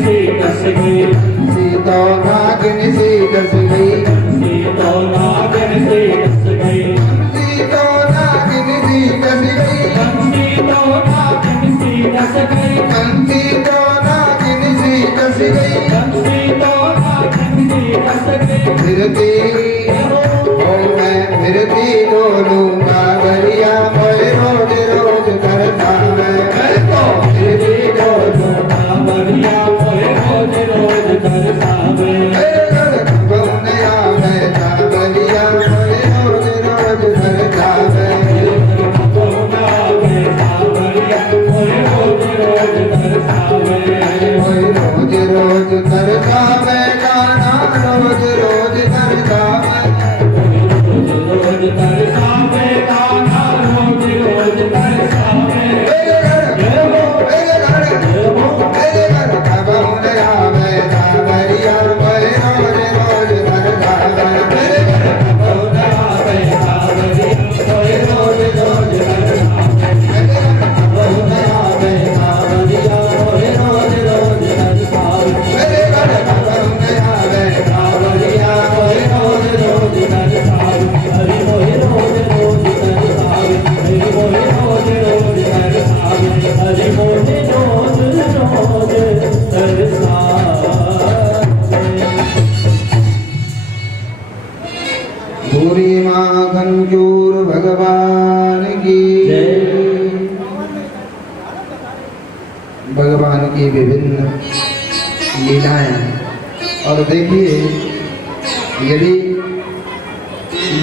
से डस गई, कंसी तो नागिन से डस गई, कंसी तो नागिन से डस गई, कंसी तो नागिन से डस गई, कंसी तो नागिन से डस गई, कंसी तो नागिन से डस गई, कंसी तो नागिन से डस गई। फिरती ओ मैं फिरती डोलूं कांवरिया मोए रोज रोज करता मैं तो फिरती डोलूं कांवरिया मोए रोज रोज दर्शावे, नया मैं कांवरिया मोए रोज रोज करता मैं कांवरिया मोए रोज रोज दर्शावे, मोए रोज रोज करता मैं गाना रोज रोज करता मैं रोज दर्शावे गाना रोज रोज दर्शावे। मेरे घर कब नया मैं कांवरिया मोए रोज रोज करता मैं मेरे घर मोए रोज रोज दर्शावे, नया मैं कांवरिया मोए रोज रोज दर्शावे, मेरे घर कब नया मैं कांवरिया मोए रोज रोज दर्शावे, हरि मोए रोज रोज दर्शावे, हरि मोए रोज रोज दर्शावे, हरि मोए रोज रोज दर्शावे। भूरी माँ खंजूर भगवान की भगवान की विभिन्न लीलाएं। और देखिए यदि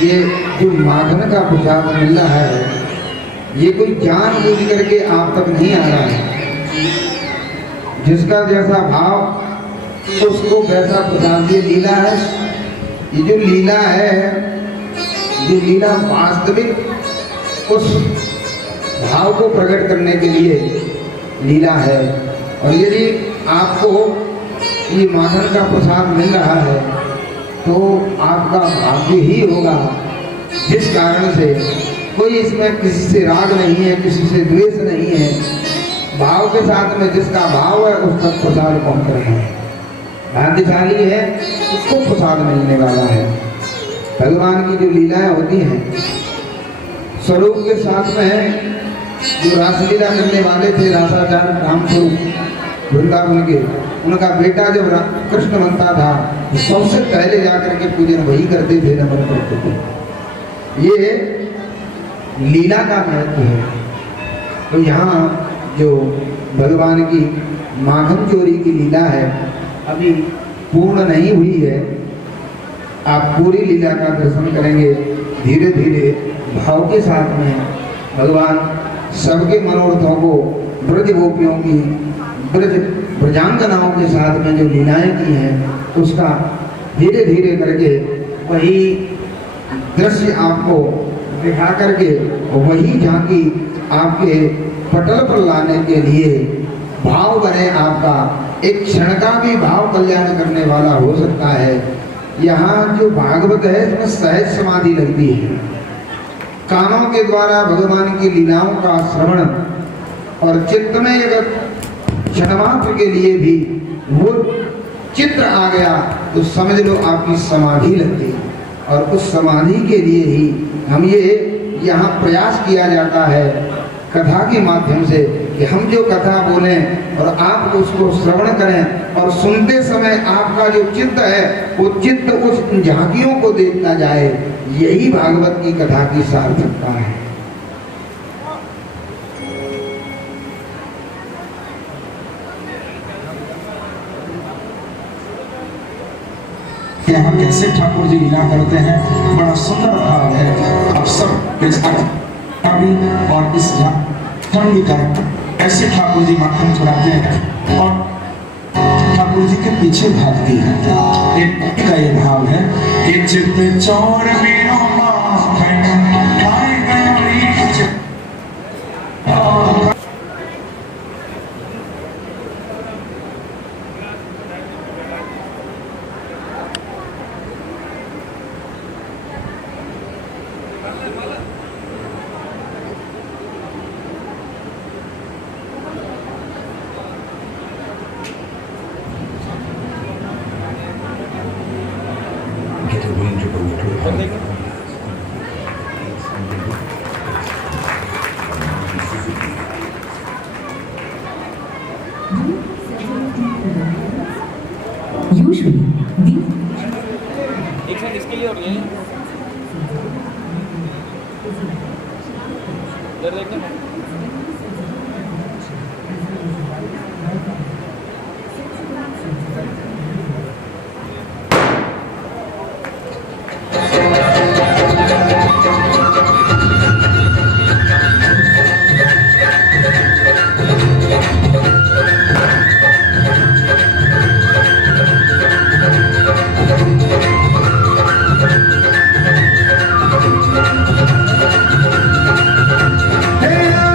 ये जो माखन का प्रसाद मिल रहा है ये कोई जानबूझ करके आप तक नहीं आ रहा है, जिसका जैसा भाव उसको वैसा प्रसाद। ये लीला है, ये जो लीला है ये लीला वास्तविक उस भाव को प्रकट करने के लिए लीला है। और यदि आपको ये माखन का प्रसाद मिल रहा है तो आपका भाग्य ही होगा, जिस कारण से कोई इसमें किसी से राग नहीं है, किसी से द्वेष नहीं है। भाव के साथ में जिसका भाव है उस तक प्रसाद पहुंच रहा है, भाग्यशाली है उसको प्रसाद मिलने वाला है। भगवान की जो लीलाएं होती हैं स्वरूप के साथ में जो रासलीला करने वाले थे रासाचार्य रामस्वरूप वृंदावन के, उनका बेटा जब कृष्ण बनता था तो सबसे पहले जाकर के पूजन वही करते थे, नमन करते थे। ये लीला का महत्व है। तो यहाँ जो भगवान की माखन चोरी की लीला है अभी पूर्ण नहीं हुई है। आप पूरी लीला का दर्शन करेंगे धीरे धीरे भाव के साथ में। भगवान सबके मनोरथों को ब्रज गोपियों की ब्रजांगनाओं के साथ में जो लीलाएं की हैं उसका धीरे धीरे करके वही दृश्य आपको दिखा करके वही झांकी आपके पटल पर लाने के लिए भाव बने आपका। एक क्षण का भी भाव कल्याण करने वाला हो सकता है। यहाँ जो भागवत है इसमें सहज समाधि लगती है। कानों के द्वारा भगवान की लीलाओं का श्रवण और चित्त में अगर क्षण मात्र के लिए भी वो चित्र आ गया तो समझ लो आपकी समाधि लग गई। और उस समाधि के लिए ही हम ये यहाँ प्रयास किया जाता है कथा के माध्यम से कि हम जो कथा बोलें और आप उसको श्रवण करें और सुनते समय आपका जो चित्त है वो चित्त उस झांकियों को देखता जाए। यही भागवत की कथा की सार्थकता है। यहाँ कैसे ठाकुर जी लीला करते हैं, बड़ा सुंदर भाव है। अब सब इस अभी और इस ठंडी का ऐसे ठाकुर जी माखन चढ़ाते हैं और ठाकुर जी के पीछे भागती है। एक का ये भाव है कि चित्त चौर मेरो माखन खाए गयोरी चित्त। मंच पर उठे Usually, these एक साइड इसके लिए और ये इधर देखना हे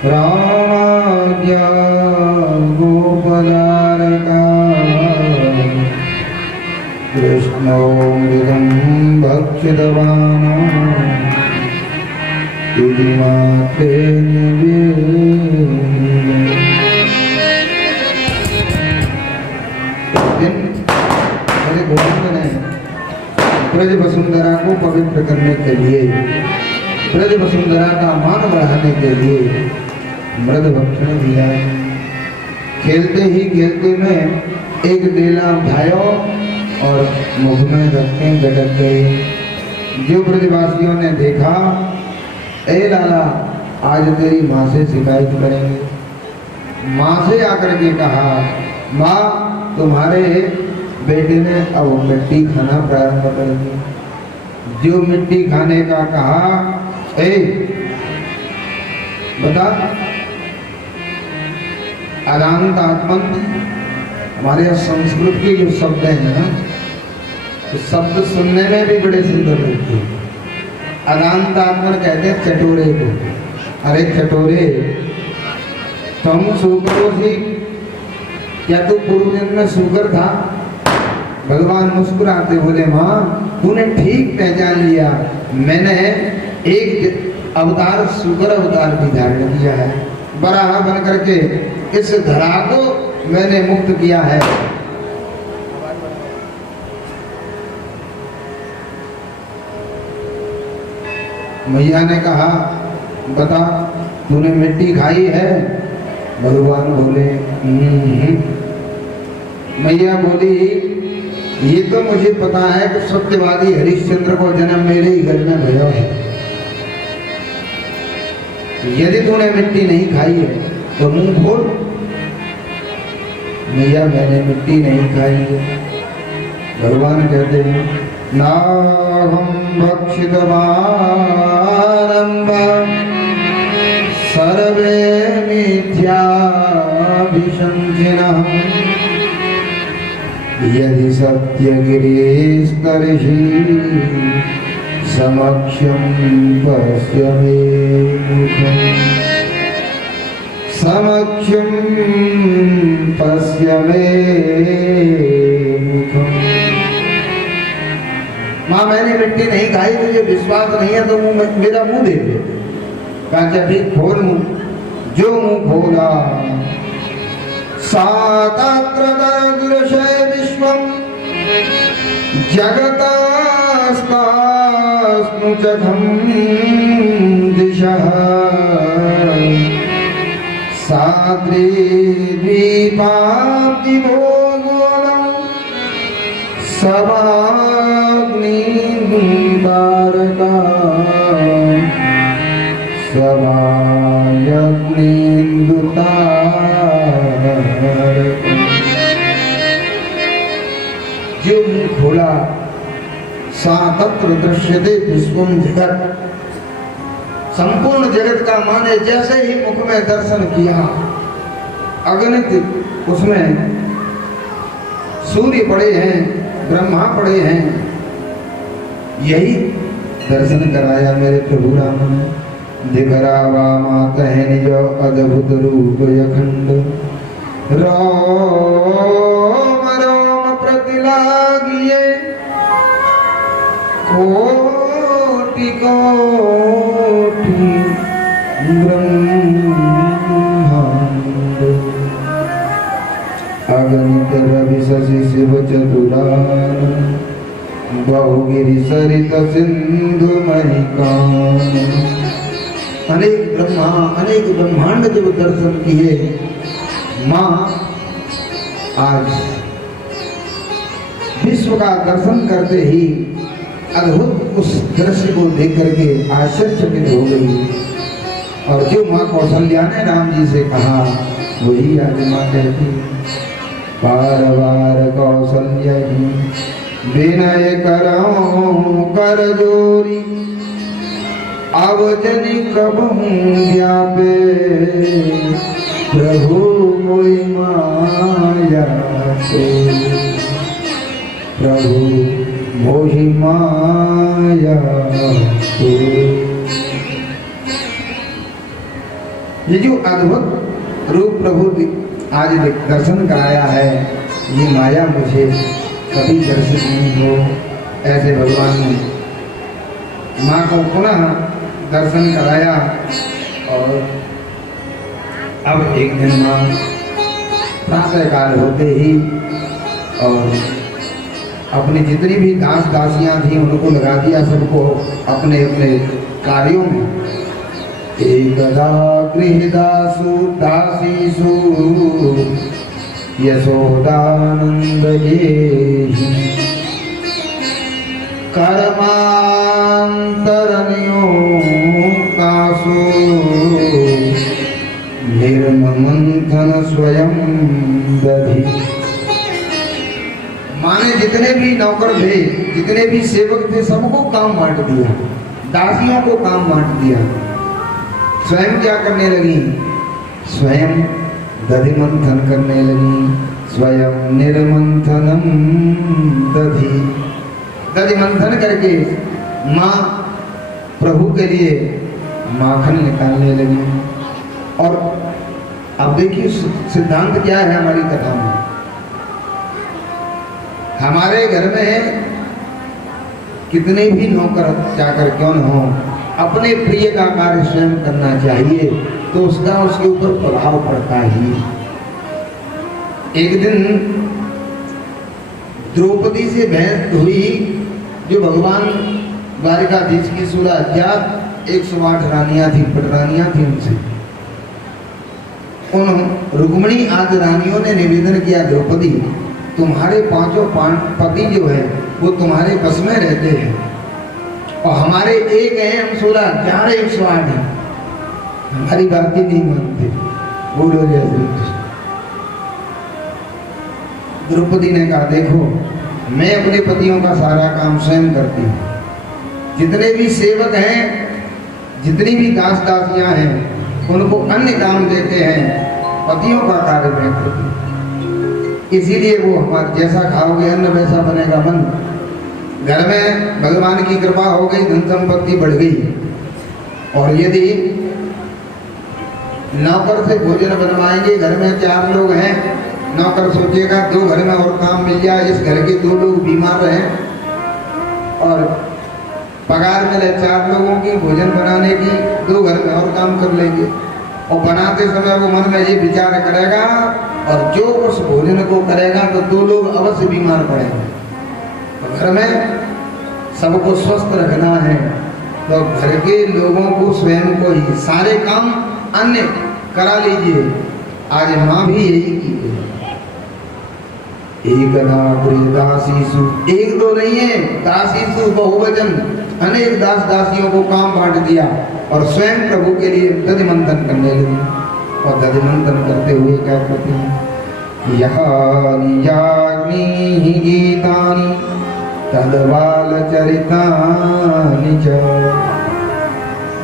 रामाज्ञा गोपदारका कृष्णोऽमृतं भक्षितवान् इति मात्रेण मेरे गोविंद ने ब्रज वसुंधरा को पवित्र करने के लिए, ब्रज वसुंधरा का मान बढ़ाने के लिए मृद भक्षण दिया। खेलते ही खेलते में एक देला उठायो और मुख में रखते गटक गए। जो ब्रजवासियों ने देखा, ए लाला आज तेरी माँ से शिकायत करेंगे। माँ से आकर के कहा, माँ तुम्हारे बेटे ने अब मिट्टी खाना प्रारंभ कर दिया। जो मिट्टी खाने का कहा, ए बता, अदांत आत्मन हमारे यहाँ संस्कृत के जो शब्द हैं ना, तो शब्द सुनने में भी बड़े सुंदर लगते हैं। अदांत आत्मन कहते हैं चटोरे को। अरे चटोरे, तुम सूकरों थी क्या? तू पूर्व जन्म में सूकर था? भगवान मुस्कुराते बोले, माँ तूने ठीक पहचान लिया, मैंने एक अवतार सूकर अवतार भी धारण किया है। बराह बन करके इस धरा को मैंने मुक्त किया है। मैया ने कहा, बता तूने मिट्टी खाई है? भगवान बोले, मैया बोली, ये तो मुझे पता है कि सत्यवादी हरिश्चंद्र को जन्म मेरे ही घर में भयो है। यदि तूने मिट्टी नहीं खाई है तो मुंह खोल। मैया मैंने मिट्टी नहीं खाई है। भगवान कहते हैं, नाहं भक्षितवानम्ब सर्वे मिथ्याभिशंसिनः यदि सत्यगिरीस्तर्हि समक्षं पश्य मे मुखम् समक्षं पश्य मे मुखम्। माँ मैंने मिट्टी नहीं खाई, तुझे विश्वास नहीं है तो मेरा मुंह देख ले। कहा ठीक, खोल मुंह। जो मुंह खोला, सातत्र दृश्य विश्वं जगतास्तास्नुचखं दिशः साद्रीद्वीपाब्दिवो गोलं सवाग्निदारका सवायग्निन्दुतारका। जो मुंह खोला, सातत्र दृश्यते विश्वं जगत, संपूर्ण जगत का माने जैसे ही मुख में दर्शन किया, अगणित उसमें सूर्य पड़े हैं, ब्रह्मा पड़े हैं। यही दर्शन कराया मेरे प्रभु राम ने। दिखरावा माता है निज अद्भुत रूप अखंड, रोम रोम प्रतिलागिए कोटि कोटि ब्रह्मांड। अगणित रवि शशि शिव चतुरान, बहुगिरि सरित सिंधु महिकान। अनेक ब्रह्मा अनेक ब्रह्मांड जब दर्शन किए, माँ आज विश्व का दर्शन करते ही अद्भुत उस दृश्य को देख करके आश्चर्यचकित हो गई। और जो माँ कौशल्या ने राम जी से कहा, वही आज माँ कहती, बार बार कौशल्या विनय करऊं कर जोरी, अब जनि कबहूं व्यापे प्रभु मोहि माया से, प्रभु मोहि माया से। ये जो जो अद्भुत रूप प्रभु आज दर्शन कराया है, ये माया मुझे कभी दर्शित नहीं हो। ऐसे भगवान ने माँ को पुनः दर्शन कराया। और अब एक दिन माँ प्रातः काल होते ही और अपनी जितनी भी दास दासियां थी उनको लगा दिया, सबको अपने अपने कार्यों में। एकदा गृहदासु दासीसु यशोदानंद कर्मांतरण्यो कासु निर्ममंथन स्वयं दधि। माने जितने भी नौकर थे, जितने भी सेवक थे, सबको काम बांट दिया, दासियों को काम बांट दिया। स्वयं क्या करने लगी? स्वयं दधि मंथन करने लगी। स्वयं निर्मंथनम दधि, दधि मंथन करके माँ प्रभु के लिए माखन निकालने लगी। और अब देखिए सिद्धांत क्या है हमारी कथा में। हमारे घर में कितने भी नौकर चाकर क्यों न हो, अपने प्रिय का कार्य स्वयं करना चाहिए, तो उसका उसके ऊपर प्रभाव पड़ता ही। एक दिन द्रौपदी से बहस हुई, जो भगवान द्वारिकाधीश की 108 रानियां थी, पटरानियां थी। उनसे उन रुक्मिणी आदि रानियों ने निवेदन किया, द्रौपदी तुम्हारे 5 पति जो है वो तुम्हारे बस में रहते हैं, और हमारे एक हैं, हम 16 108 हैं, हमारी बात ही नहीं मानते। बोलो जय श्री कृष्ण। द्रौपदी ने कहा देखो, मैं अपने पतियों का सारा काम स्वयं करती हूँ, जितने भी सेवक हैं, जितनी भी दास दासियां हैं, उनको अन्य काम देते हैं, पतियों का कार्य मैं करती हूँ। इसीलिए वो हमारे जैसा खाओगे अन्न वैसा बनेगा मन। घर में भगवान की कृपा हो गई, धन संपत्ति बढ़ गई। और यदि नौकर से भोजन बनवाएंगे, घर में 4 लोग हैं, नौकर सोचेगा 2 घर में और काम मिल जाए, इस घर के 2 लोग बीमार रहे और पगार मिले 4 लोगों की भोजन बनाने की, 2 घर में और काम कर लेंगे। और बनाते समय वो मन में ये विचार करेगा, और जो उस भोजन को करेगा तो 2 लोग अवश्य बीमार पड़ेंगे। तो घर में सबको स्वस्थ रखना है, तो घर के लोगों को स्वयं को ही सारे काम अन्य करा लीजिए। आज माँ भी यही की है। दासीसु, 1-2 नहीं है, दासीसु बहुवचन, अनेक दास दासियों को काम बांट दिया और स्वयं प्रभु के लिए दधि मंथन करने लगी। और दधि मंथन करते हुए क्या करते हैं? याग्नि गीतानि तद्बाल चरितानि च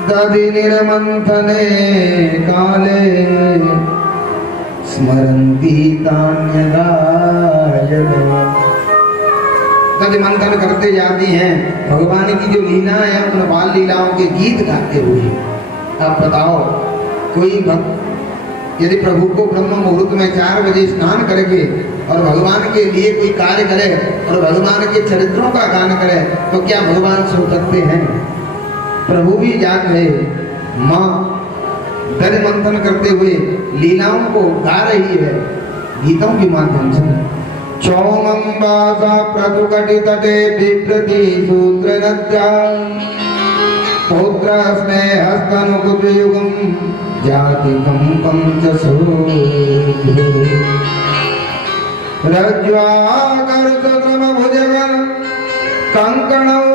दधि निर्मंथने काले स्मरन्ति तान्यगायका। दधि मंथन करते जाती हैं, भगवान की जो लीला है उन बाल लीलाओं के गीत गाते हुए। अब बताओ, कोई भक्त यदि प्रभु को ब्रह्म मुहूर्त में 4 बजे स्नान करके और भगवान के लिए कोई कार्य करे और भगवान के चरित्रों का गान करे, तो क्या भगवान सो सकते हैं? प्रभु भी जाग गए। माँ दधि मंथन करते हुए लीलाओं को गा रही है गीतों के माध्यम से। चौमंबासा प्रतुकटि तटे बिभ्रति सूत्र नद्या पौत्र स्नेहस्तनुकुतयुगम जाति कंपम च सूर्य रज्ज्वाकर्त समभुजगन कंकणौ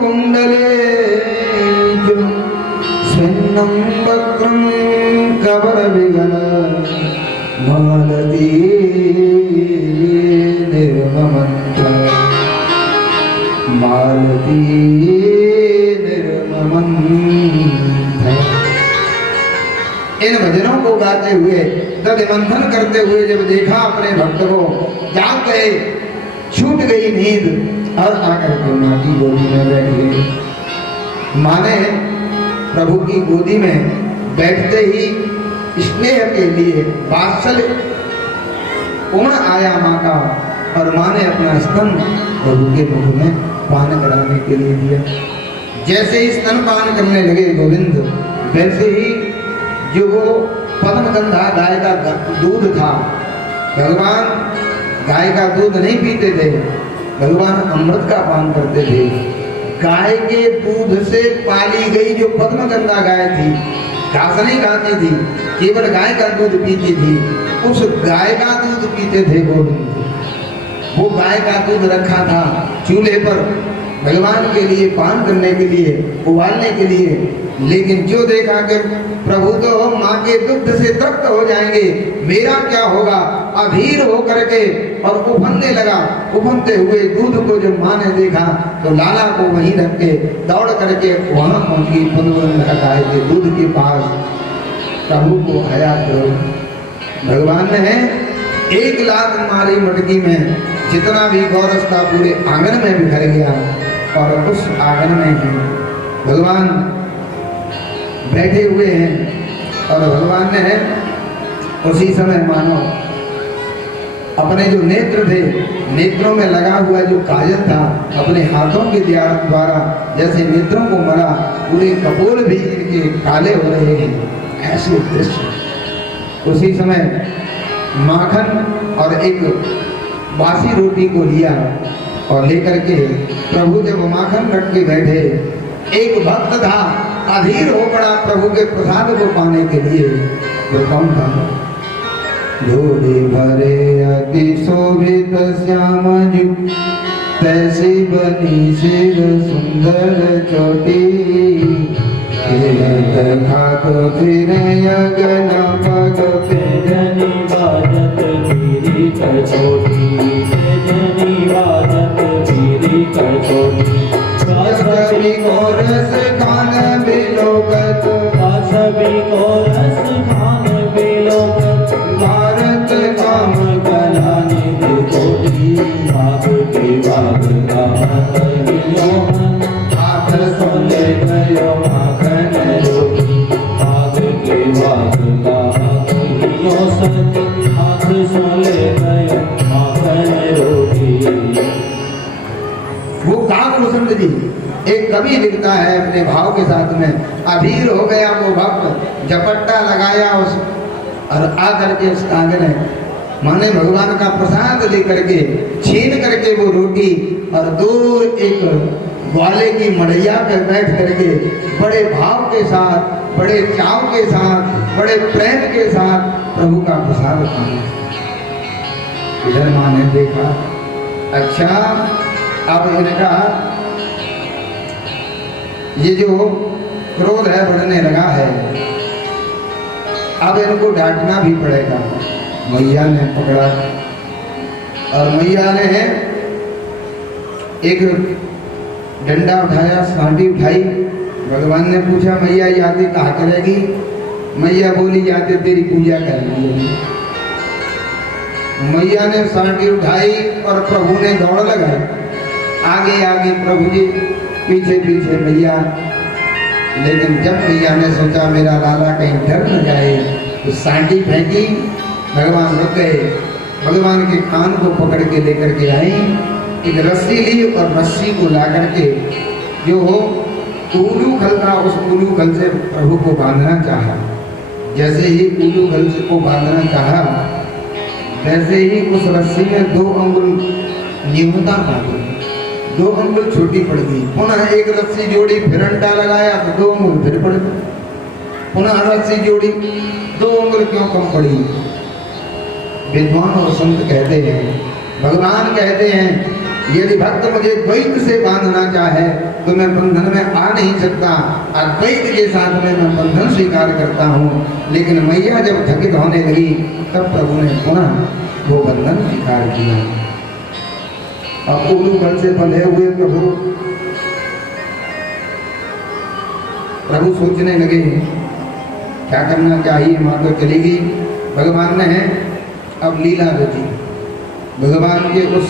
कुंडले स्विन्नं वक्त्रं कबरविगल मालती निर्ममन्थ मालती निर्ममन्थ। इन भजनों को गाते हुए, दधि मंथन करते हुए जब देखा अपने भक्त को, जाग गए, छूट गई नींद और आकर के माँ की गोदी में बैठ गई। माँ ने प्रभु की गोदी में बैठते ही स्नेह के लिए वात्सल्य उमड़ आया माँ का, और माँ ने अपना स्तन प्रभु के मुख में पान कराने के लिए दिया। जैसे ही स्तन पान करने लगे गोविंद, वैसे ही जो वो पद्मगंधा गाय का दूध था, भगवान गाय का दूध नहीं पीते थे, भगवान अमृत का पान करते थे। गाय के दूध से पाली गई जो पद्मगंधा गाय थी, घास नहीं खाती थी, केवल गाय का दूध पीती थी, उस गाय का दूध पीते थे गोविंद। वो गाय का दूध रखा था चूल्हे पर भगवान के लिए पान करने के लिए, उबालने के लिए, लेकिन जो देखा कि प्रभु तो माँ के दुग्ध से तृप्त हो जाएंगे, मेरा क्या होगा, अधीर होकर के और उफनने लगा। उफनते हुए दूध को जब माँ ने देखा तो लाला को वहीं रख के दौड़ करके वहां पहुंची पद्मगंधा गाय के दूध के पास। प्रभु को आया तो भगवान ने 1 लाख मारी मटकी में जितना भी गौरस था पूरे आंगन में बिखर गया, और उस आंगन में ही भगवान बैठे हुए हैं। और भगवान ने उसी समय मानो अपने जो नेत्र थे, नेत्रों में लगा हुआ जो काजल था, अपने हाथों के द्वारा जैसे नेत्रों को मरा, पूरे कपोल भी इनके काले हो रहे हैं, ऐसे दृश्य। उसी समय माखन और एक बासी रोटी को लिया और लेकर के प्रभु जब माखन रख के बैठे, एक भक्त था अधीर हो पड़ा प्रभु के प्रसाद को पाने के लिए। वो कौन था? झोली भरे अति शोभित श्याम जू, तैसी बनी सिर सुंदर चोटी, खाक फिर अगल पग जनी बाजत मेरी कचौटी, जनी बाजत मेरी कचौटी। सभी को रस खान बिलोकत, सभी को रस खान बिलोकत, भारत काम कलाने की कोठी, बाग के बाग का हरियोहन, हाथ सोले गयो माखन रोटी, बाग के बाग का हरियोहन, हाथ सोले गयो माखन रोटी। वो काकभूषण जी एक कवि लिखता है अपने भाव के साथ में, अधीर हो गया वो भक्त, झपट्टा लगाया उस और आकर के उस आंगन माने भगवान का प्रसाद लेकर के छीन करके वो रोटी, और दूर एक ग्वाले की मड़ैया पे बैठ करके बड़े भाव के साथ, बड़े चाव के साथ, बड़े प्रेम के साथ प्रभु का प्रसाद खाना। इधर माँ ने देखा, अच्छा अब इनका ये जो क्रोध है बढ़ने लगा है, अब इनको डांटना भी पड़ेगा। मैया ने पकड़ा और मैया ने एक डंडा उठाया, सांटी उठाई। भगवान ने पूछा मैया ये आते कहा करेगी? मैया बोली जाते तेरी पूजा करेगी। मैया ने सांटी उठाई और प्रभु ने दौड़ लगाई, आगे आगे प्रभु जी, पीछे पीछे मैया। लेकिन जब मैया ने सोचा मेरा लाला कहीं डर न जाए, तो सांटी फेंकी, भगवान रुक गए। भगवान के कान को पकड़ के लेकर के आई, एक रस्सी ली और रस्सी को ला करके जो हो उल्लू खल था, उस उल्लू खल से प्रभु को बांधना चाहा। जैसे ही उल्लू खल को बांधना चाहा, वैसे ही उस रस्सी में 2 अंगुल न्यूनता बांधी, 2 अंगुल छोटी पड़ गई। पुनः एक रस्सी जोड़ी, फिर अंटा लगाया तो 2 अंगुल फिर पड़ गई। पुनः रस्सी जोड़ी, 2 अंगुल क्यों कम पड़ी? विद्वान और संत कहते हैं, भगवान कहते हैं, यदि भक्त मुझे द्वैत से बांधना चाहे तो मैं बंधन में आ नहीं सकता, अद्वैत के साथ में मैं बंधन स्वीकार करता हूँ। लेकिन मैया जब थकित होने लगी, तब प्रभु ने पुनः वो बंधन स्वीकार किया। अब उल्लू खल से बंधे हुए प्रभु सोचने लगे क्या करना चाहिए। माँ तो चली गई, भगवान ने अब लीला रची। भगवान के उस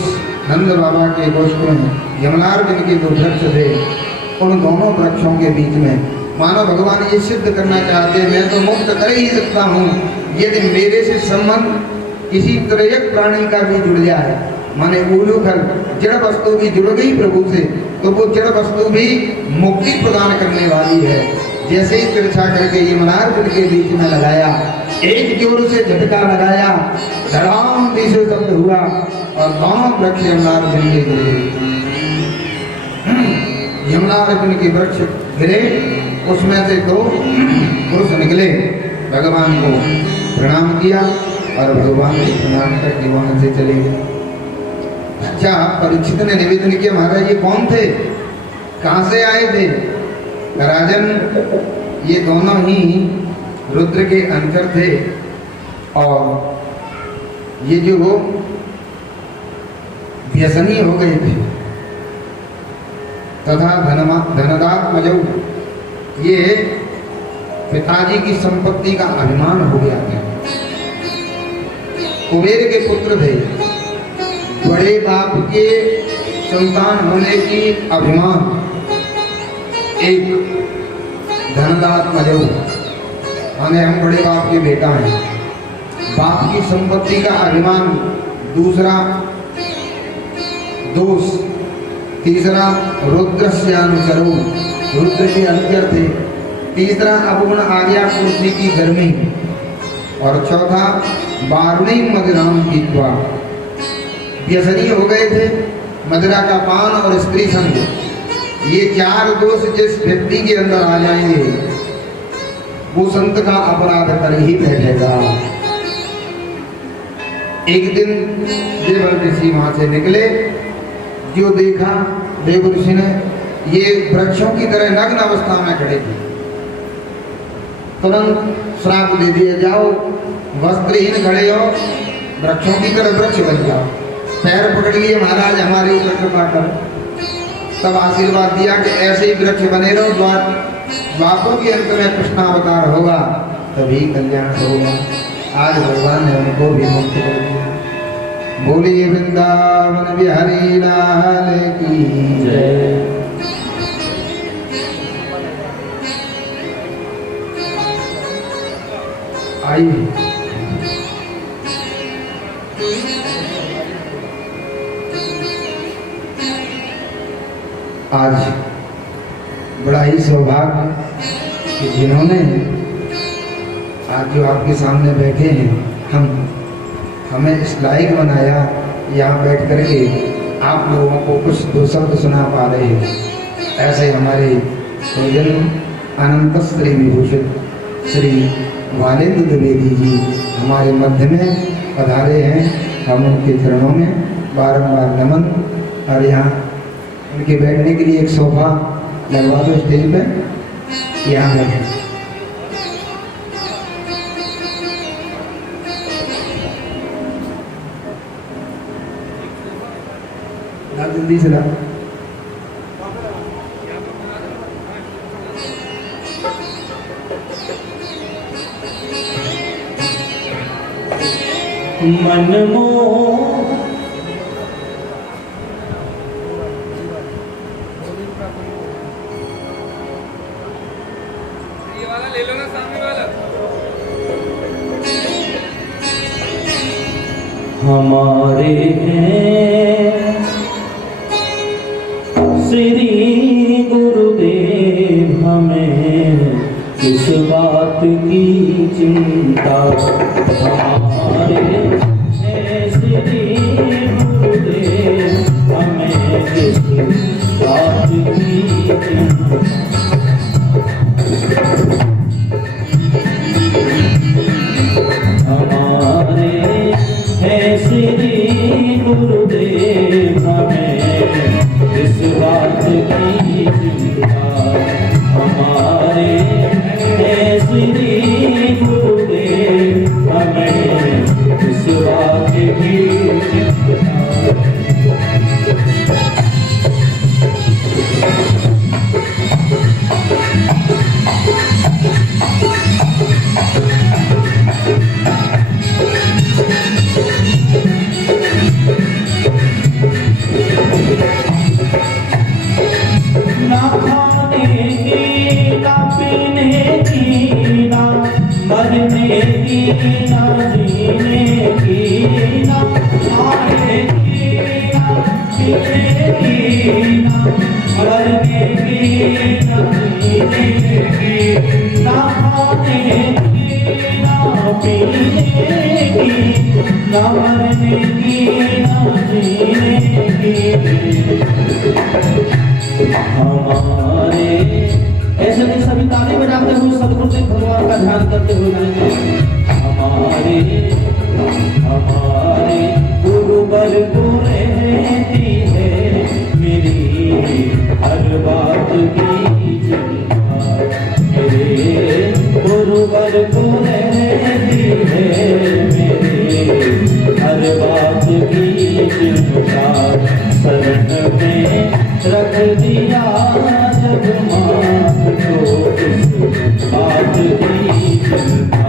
नंद बाबा के गोष्ठ में यमलार्जुन के 2 वृक्ष थे, उन दोनों वृक्षों के बीच में मानो भगवान ये सिद्ध करना चाहते हैं मैं तो मुक्त कर ही सकता हूँ यदि मेरे से संबंध किसी त्रयक प्राणी का भी जुड़ जाए। माने उलूखल जड़ वस्तु भी जुड़ गई प्रभु से तो वो जड़ वस्तु भी मुक्ति प्रदान करने वाली है। जैसे ही तिरछा करके यमुनार्जुन के बीच में लगाया, एक जोर से झटका लगाया, धड़ाम से शब्द हुआ और दोनों वृक्ष यमुनार्जुन के गिरे। यमुनार्जुन के वृक्ष गिरे, उसमें से दो पुरुष निकले, भगवान को प्रणाम किया और भगवान को प्रणाम करके वहां से चले गए। अच्छा, परीक्षित ने निवेदन किया महाराज ये कौन थे, कहां से आए थे? राजन ये दोनों ही रुद्र के अंकर थे और ये जो व्यसनी हो गए थे तथा धनदात मजऊ ये पिताजी की संपत्ति का अभिमान हो गया था। कुबेर के पुत्र थे, बड़े बाप के संतान होने की अभिमान, एक धनदात मजऊ माने हम बड़े बाप के बेटा हैं, बाप की संपत्ति का अभिमान, दूसरा दोष, तीसरा रुद्रस्यानुचरो रुद्र के अंतर थे, तीसरा अवगुण आज्ञा कुर्सी की गर्मी और चौथा बारुणी मदिराम की द्वा। व्यसनी हो गए थे, मदिरा का पान और स्त्री संग, ये चार दोष जिस व्यक्ति के अंदर आ जाएंगे वो संत का अपराध कर ही बैठेगा। एक दिन देव ऋषि वहां से निकले, जो देखा देव ऋषि ने ये वृक्षों की तरह नग्न अवस्था में खड़े थे, तुरंत श्राप दे दिया, जाओ वस्त्रहीन खड़े हो, वृक्षों की तरह वृक्ष बन जाओ। पैर पकड़ लिए महाराज हमारे ऊपर कृपा करो। तब आशीर्वाद दिया कि ऐसे ही वृक्ष बने रहो, द्वापर के अंत में कृष्णावतार होगा तभी कल्याण होगा। आज भगवान ने उनको भी मुक्त कर दिया। बोलिए वृंदावन बिहारी लाल की जय। आइए आज बड़ा ही सौभाग्य कि जिन्होंने आज जो आपके सामने बैठे हैं हमें इस लायक बनाया यहाँ बैठ करके आप लोगों को कुछ दो शब्द सुना पा रहे हैं। ऐसे हमारे पूजन अनंत श्री विभूषित श्री वालेंद्र द्विवेदी जी हमारे मध्य में पधारे हैं। हम उनके चरणों में बारंबार नमन। और यहाँ उनके बैठने के लिए एक सोफा लगवा दो स्टेज पे, यहाँ बैठे। जल्दी से ला। मनमोह ले लो ना सामने वाला। हमारे हैं श्री गुरुदेव, हमें किस बात की चिंता। हमारे हैं श्री गुरुदेव, हमें किस बात की चिंता। हमारे हैं श्री गुरुदेव, हमें इस बात की चिंता। हमारे हैं श्री गुरुदेव, ना जीने की ना खाने की ना पीने की ना मरने की ना जीने की ना खाने की ना पीने की ना मरने की ना जीने की हमारे ऐसे में सभी ताली बजाते हुए सदगुरु सिंह भगवान का ध्यान करते हुए गाएंगे। हमारे हमारे गुरुवर को रहती है मेरी हर बात की चिंता, मेरे गुरुवर को रहती है मेरे हर बात की चिंता, शरण में रख दिया जब मात को इस बात की चिंता।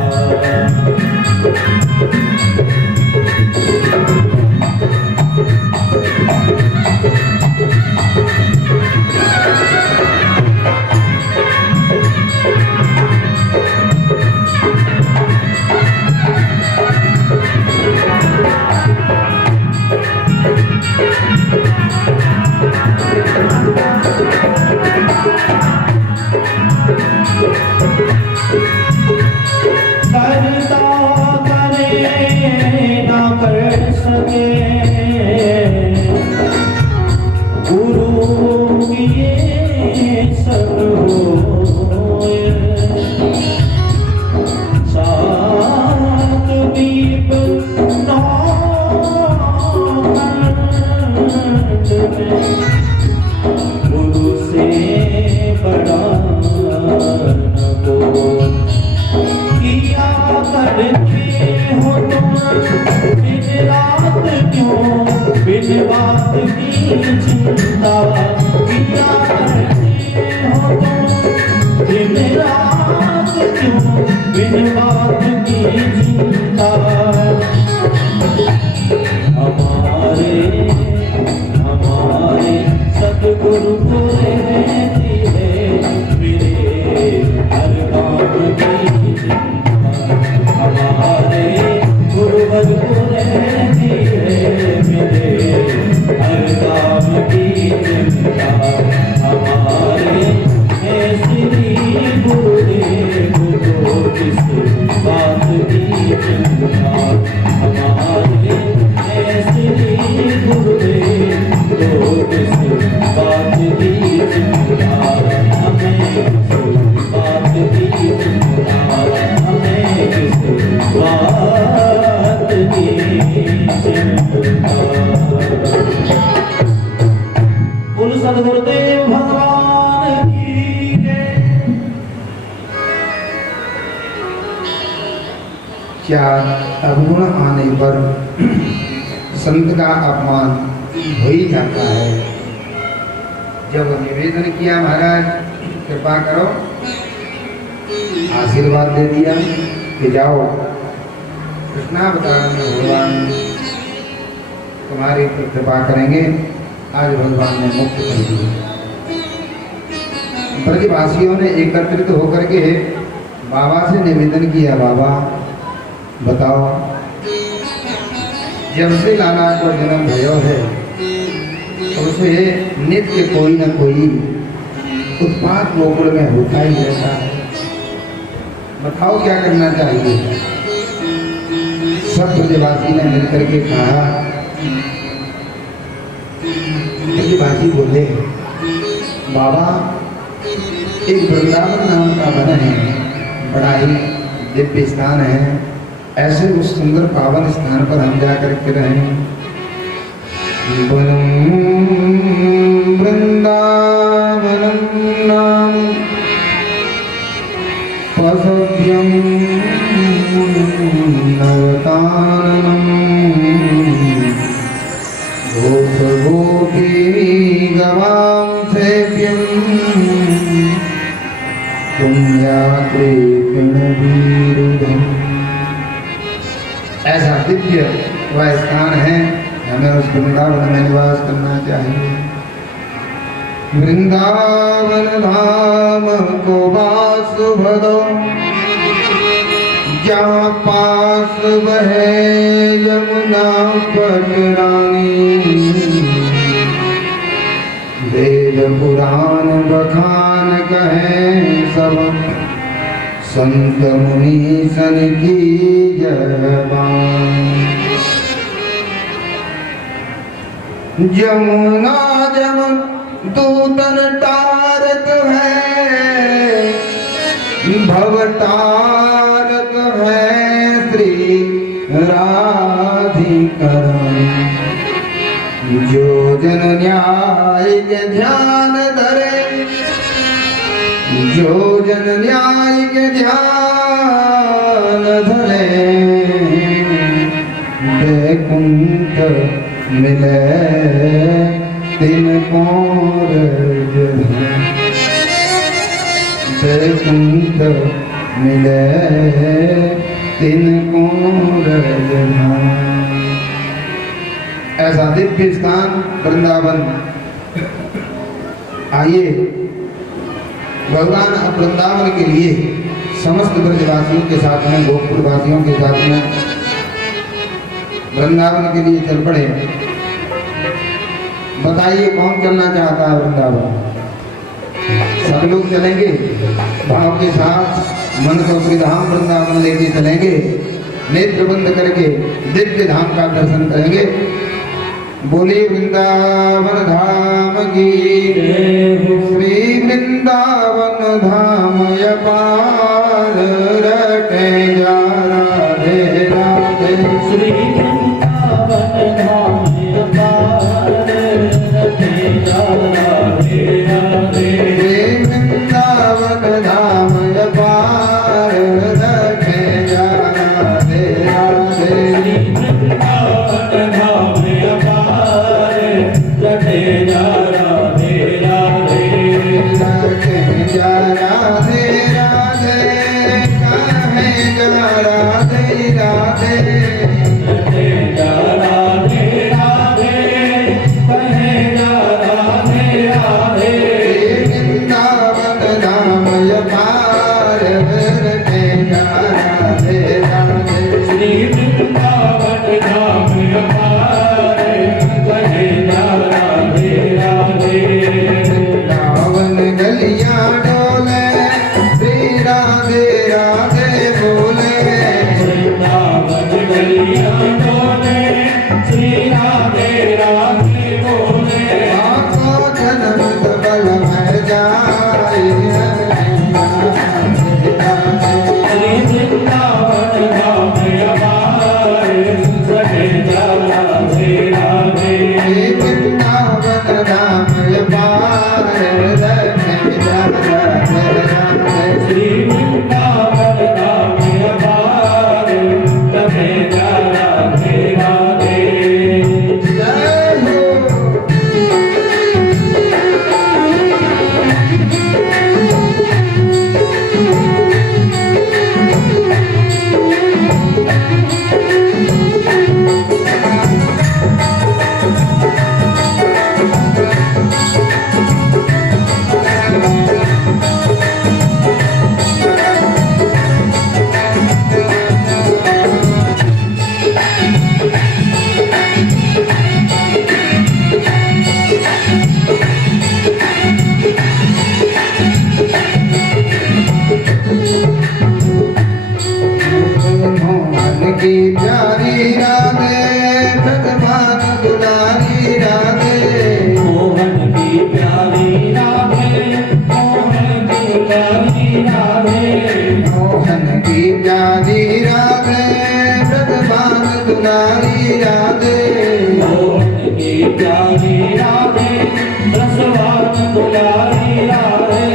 करता करे ना कर सके गुरु किए सब होए, सात दीप नौ खंड में गुरु से बड़ा न कोई, किया करते हो तुम दिन रात क्यों बिन बात की चिंता, किया करते हो तुम दिन रात क्यों बिन बात की चिंता। हमारे हमारे सतगुरु को रहती है मेरे हर काम की चिंता, हमारे गुरुवर को रहती है मेरे हर काम की चिंता, हमारे श्री गुरुदेव को किस बात की चिंता, हमारे श्री गुरुदेव को किस बात की चिंता, हमें किस बात की चिंता, हमें किस बात की चिंता। बोल सद्गुरुदेव भगवान की जय। क्या अवगुण आने पर संत का अपमान हो ही जाता है। जब निवेदन किया महाराज कृपा करो, आशीर्वाद दे दिया कि जाओ कृष्णावतार में भगवान तुम्हारे ऊपर कृपा करेंगे। आज भगवान ने मुक्त कर दिया। ब्रजवासियों ने एकत्रित होकर के बाबा से निवेदन किया, बाबा बताओ जब से लाला को जन्म भयो है उसे नित्य कोई न कोई उत्पात गोकुल में होता ही रहता है, बताओ क्या करना चाहिए। सब ब्रजवासी ने मिलकर के कहा, ब्रजवासी बोले बाबा एक वृंदावन नाम का वन है, बड़ा ही दिव्य स्थान है, ऐसे उस सुंदर पावन स्थान पर हम जाकर के रहें। वृंदावनं नाम पसव्यं नवताननं गोपगोपी गवां सेव्यं पुण्यात्रे पिणवीरुधम्। ऐसा दिव्य वह स्थान है, हमें उस वृंदावन में निवास करना चाहिए। वृंदावन धाम को वासु भदो जहाँ पास बहे यमुना पटरानी, वेद पुराण बखान कहें सब संत मुनि सन की जबान। जमुना जमुन दूतन टारत है, भवतारक है श्री राधिकरण। जो जन न्याय के ध्यान धरे, जो जन न्याय के ध्यान धरे, वैकुंठ मिले तिनको वैकुंठ मिले तिनको रजधाम। ऐसा दिव्य स्थान वृंदावन। आइए भगवान अब वृंदावन के लिए समस्त ब्रजवासियों के साथ में, गोकुल वासियों के साथ में वृंदावन के लिए चल पड़े। बताइए कौन चलना चाहता है वृंदावन? सब लोग चलेंगे भाव के साथ, मन को श्रीधाम वृंदावन लेके चलेंगे। नेत्र बंद करके दिव्य धाम का दर्शन करेंगे। बोले वृंदावन धाम की, श्री वृंदावन धाम अपार, रटे जा राधे राधे। श्री वृंदावन धाम अपार, रटे जा राधे राधे। श्री वृंदावन धाम अपार, रटे जा राधे राधे। श्री वृंदावन धाम अपार, रटे जा राधे राधे। रटे जा राधे राधे, कहे जा राधे राधे। रटे जा राधे राधे, कहे जा राधे राधे। वृंदावन धाम अपार, रटे जा राधे राधे। श्री वृंदावन धाम अपार, कहे जा राधे राधे। रावण गलियां डोले, श्री राधे राधे बोले। वृंदावन गलियां डोले, श्री राधे राधे बोले। आँखों जन्म सबल भर जाए, श्री वृंदावन धाम अपार, कहे जा राधे राधे। वृंदावन धाम अपार, रटे जा राधे राधे। श्री वृंदावन धाम अपार, कहे जा राधे राधे। जय हो। मोहन की प्यारी राधे, भगवान दुलारी राधे। मोहन की प्यारी राधे, मोहन की प्यारी राधे। मोहन की प्यारी राधे, भगवान दुलारी राधे। मोहन की प्यारी राधे, रसवान दुलारी राधे।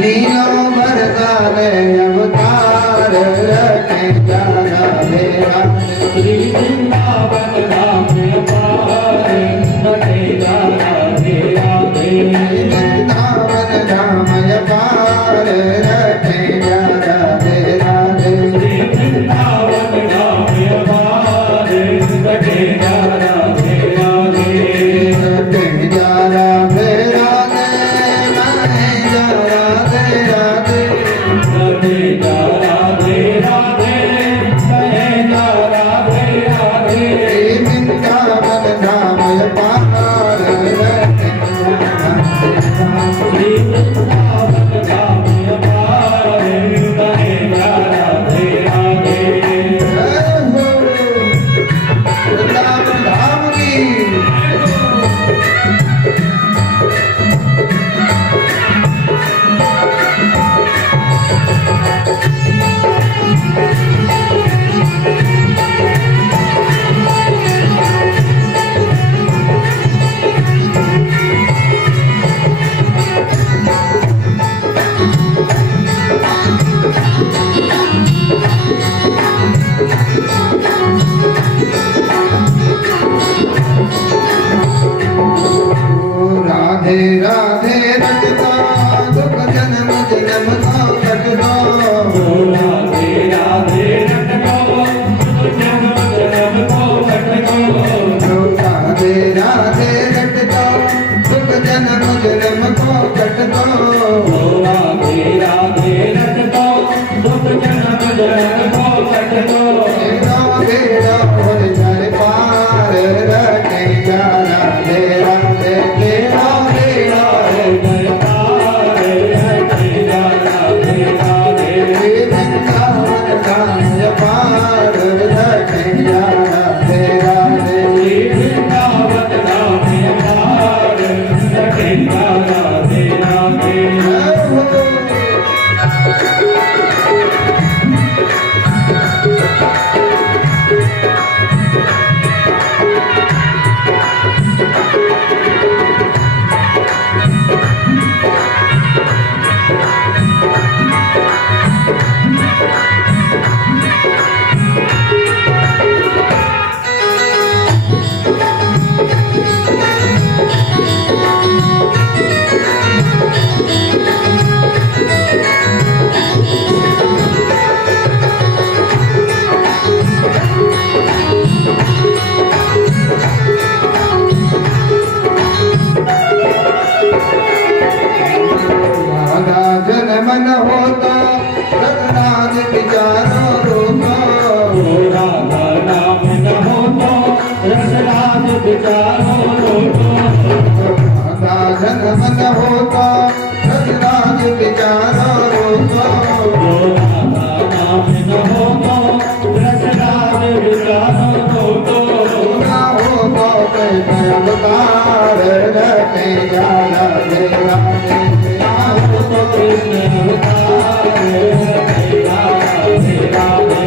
लीलों बरसाने अवतार, रटे जा राधे राधे। श्री वृंदावन धाम अपार, रटे जा राधे राधे। वृंदावन धाम अपार, रटे जा राधे राधे। श्री वृंदावन चरण पोपट को तेरा बेड़ा हो जाए पार रटे जा राधे राधे तेरा बेड़ा हो गए पार रटे जा राधे राधे वृंदावन धाम पार रटे जा राधे राधे वृंदावन धाम पार रटे जा राधे राधे राधा जन्म न होता रघुनाथ विचारो रोता राधा नाम न हो तो रसराज विचारो रोतो राधा जन्म न होता रघुनाथ विचारो रोता राधा नाम न हो तो रसराज विचारो रोतो ना होता कह अवतार रटे जा राधे राधे तो कृष्ण अवतार रटे जा राधे राधे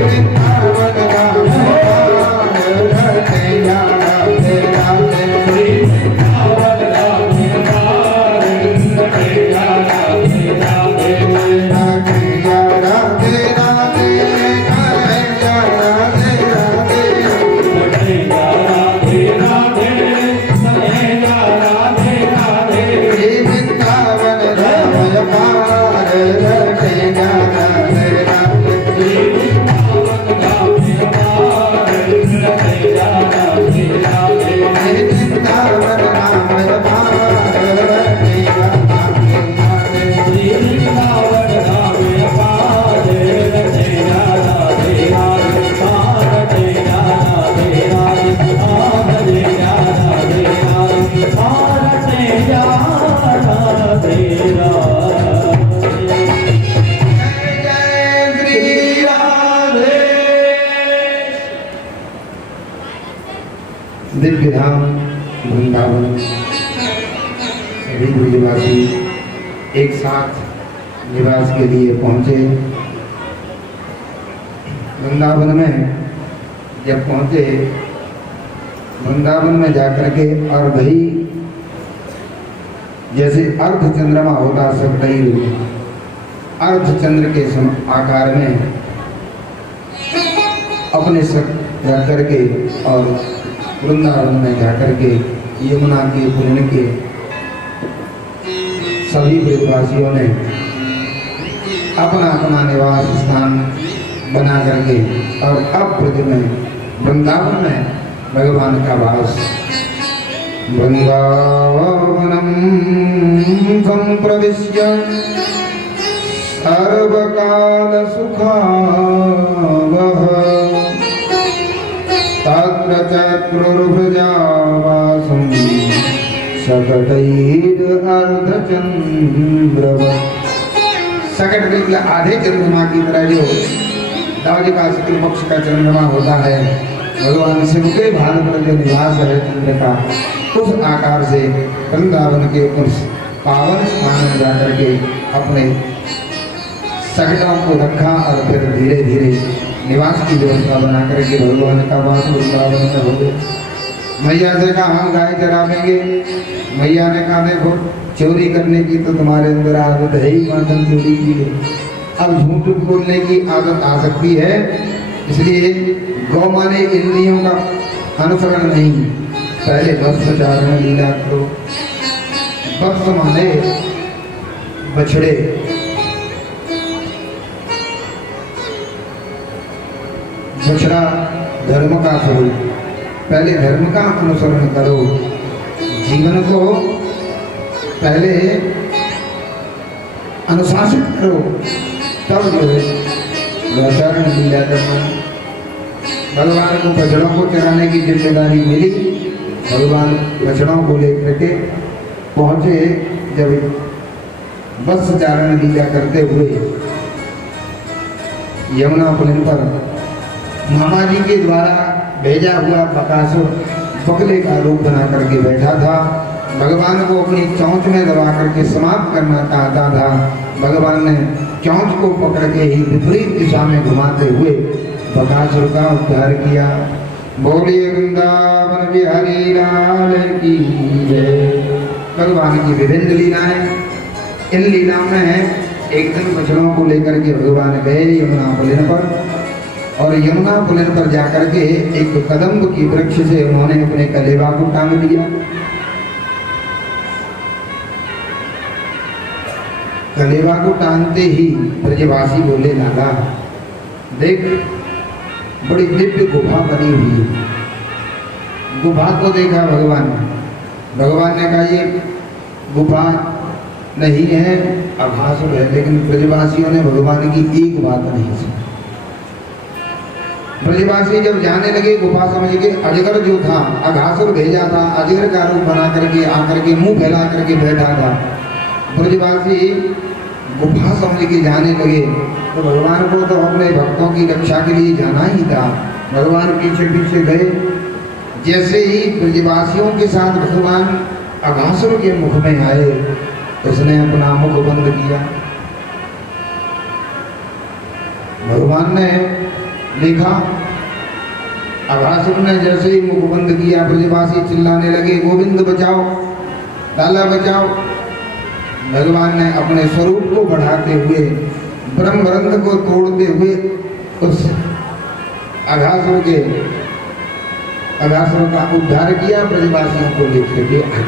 वृंदावन धाम पार रटे जा राधे राधे वृंदावन धाम पार रटे जा राधे राधे राधे जा राधे राधे राधे जा राधे राधे रटे जा राधे राधे रटे जा राधे राधे वृंदावन धाम पार रटे जा राधे राधे वृंदावन धाम पार रटे जा राधे राधे वृंदावन धाम पार रटे जा राधे राधे वृंदावन धाम पार रटे जा राधे राधे रटे जा राधे राधे रटे जा राधे राधे रटे जा राधे राधे जय श्री राधे दिव्य धाम वृंदावन सभी ब्रजवासी एक साथ निवास के लिए पहुंचे। वृंदावन में जब पहुंचे, वृंदावन में जाकर के और भाई जैसे अर्ध चंद्रमा होता सकटाई अर्ध चंद्र के आकार में अपने सक रख करके और वृंदावन में जाकर के यमुना के पुण्य के सभी ब्रजवासियों ने अपना अपना निवास स्थान बना करके और अब ब्रज में वृंदावन में भगवान का वास। वृंदावनम संप्रविश्य सर्वकाल सुखावह तत्र चक्रुर्भुजा वासं शकटैर् अर्धचन्द्रवत्। शकट के आधे चंद्रमा की तरह जो दावजी का शुक्ल पक्ष का चंद्रमा होता है, भगवान शिव के भाग पर जो निवास है चंद्र का, उस आकार से वृंदावन के उस पावन स्थान में जाकर के अपने शकटों को रखा और फिर धीरे धीरे निवास की व्यवस्था बना करके भगवान का वास वृंदावन में हो गया। मैया से कहा हम गाय चरावेंगे। मैया ने कहा देखो चोरी करने की तो तुम्हारे अंदर आदत है ही, मातम चोरी की है, अब झूठ बोलने की आदत आ सकती है, इसलिए गौ माने इंद्रियों का अनुसरण नहीं, पहले वत्स चारण लीला करो। वत्स माने बछड़े, बछड़ा धर्म का स्वरूप, पहले धर्म का अनुसरण करो, जीवन को पहले अनुशासित करो, तब जो है आचरण लीला करना। भगवान को बछड़ों को चराने की जिम्मेदारी मिली। भगवान बछड़ों को लेकर के पहुंचे। जब बस चारण लीला करते हुए यमुना पुलिन पर मामा जी के द्वारा भेजा हुआ बकासुर बगले का रूप बना करके बैठा था। भगवान को अपनी चोंच में दबा करके समाप्त करना चाहता था। भगवान ने चोंच को पकड़ के ही विपरीत दिशा में घुमाते हुए बकासुर का उद्धार किया। बोलिए वृंदावन बिहारी लाल की जय। भगवान की विभिन्न लीलाएं। इन लीलाओं में एक दिन बछड़ों को लेकर के भगवान गए यमुना पुलिन पर, और यमुना पुलिन पर जाकर के एक कदम्ब की वृक्ष से उन्होंने अपने कलेवा को टांग दिया। कलेवा को टांगते ही ब्रजवासी बोले, लाला देख, बड़ी दिव्य गुफा बनी हुई है। गुफा को देखा भगवान ने कहा ये गुफा नहीं है, आभास है। लेकिन ब्रजवासियों ने भगवान की एक बात नहीं सुनी। ब्रजवासी जब जाने लगे गुफा समझ के अजगर जो था, अघासुर भेजा था, अजगर का रूप बना करके आकर के मुंह फैला करके बैठा था। ब्रजवासी गुफा समझ के जाने लगे तो भगवान को तो अपने भक्तों की रक्षा के लिए जाना ही था। भगवान पीछे पीछे गए। जैसे ही ब्रजवासियों के साथ भगवान अघासुर के मुख में आए, उसने अपना मुख बंद किया। भगवान ने देखा, अघासुर ने जैसे ही मुख बंद किया, ब्रजवासी चिल्लाने लगे, गोविंद बचाओ, लाला बचाओ। भगवान ने अपने स्वरूप को बढ़ाते हुए, ब्रह्मरंध्र को तोड़ते हुए उस अघासुर का उद्धार किया, ब्रजवासियों को लेकर के आए।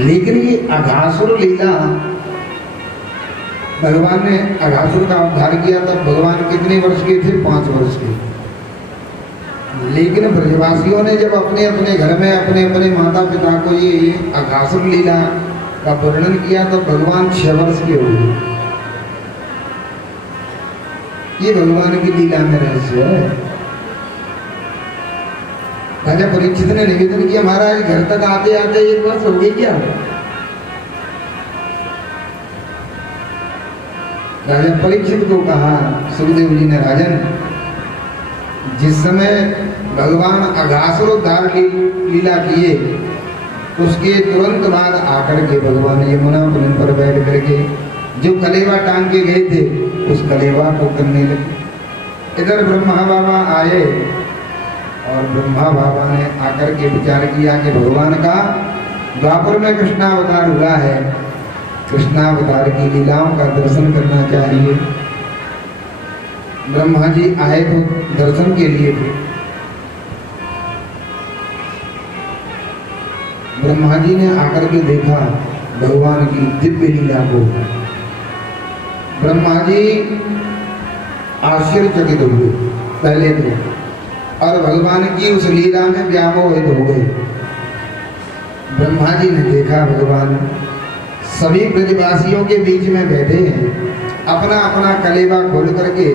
लेकिन ये अघासुर लीला, भगवान ने अघासुर का उद्धार किया तब भगवान कितने वर्ष के थे? 5 वर्ष के। लेकिन ब्रजवासियों ने जब अपने अपने घर में अपने अपने माता पिता को ये अघासुर लीला का वर्णन किया तो भगवान 6 वर्ष के हो गए। ये भगवान की लीला में रहस्य है। राजा परीक्षित ने निवेदन किया, महाराज घर तक आते आते 1 वर्ष हो गई क्या? राजा परीक्षित को कहा, सुखदेव जी ने, राजन, जिस समय भगवान अघासुर उद्धार की लीला किए उसके तुरंत बाद आकर के भगवान यमुना पुलिन पर बैठ करके जो कलेवा टांग के गए थे उस कलेवा को करने लगे। इधर ब्रह्मा बाबा आए और ब्रह्मा बाबा ने आकर के विचार किया कि भगवान का द्वापर में कृष्णावतार हुआ है, कृष्णावतार की लीलाओं का दर्शन करना चाहिए। ब्रह्मा जी आए तो दर्शन के लिए थे। ब्रह्मा जी ने आकर के देखा भगवान की दिव्य लीला को। ब्रह्मा जी आश्चर्यचकित हुए पहले तो, और भगवान की उस लीला में व्यामोहित हो गए। ब्रह्मा जी ने देखा भगवान सभी ब्रजवासियों के बीच में बैठे हैं, अपना अपना कलेवा खोल करके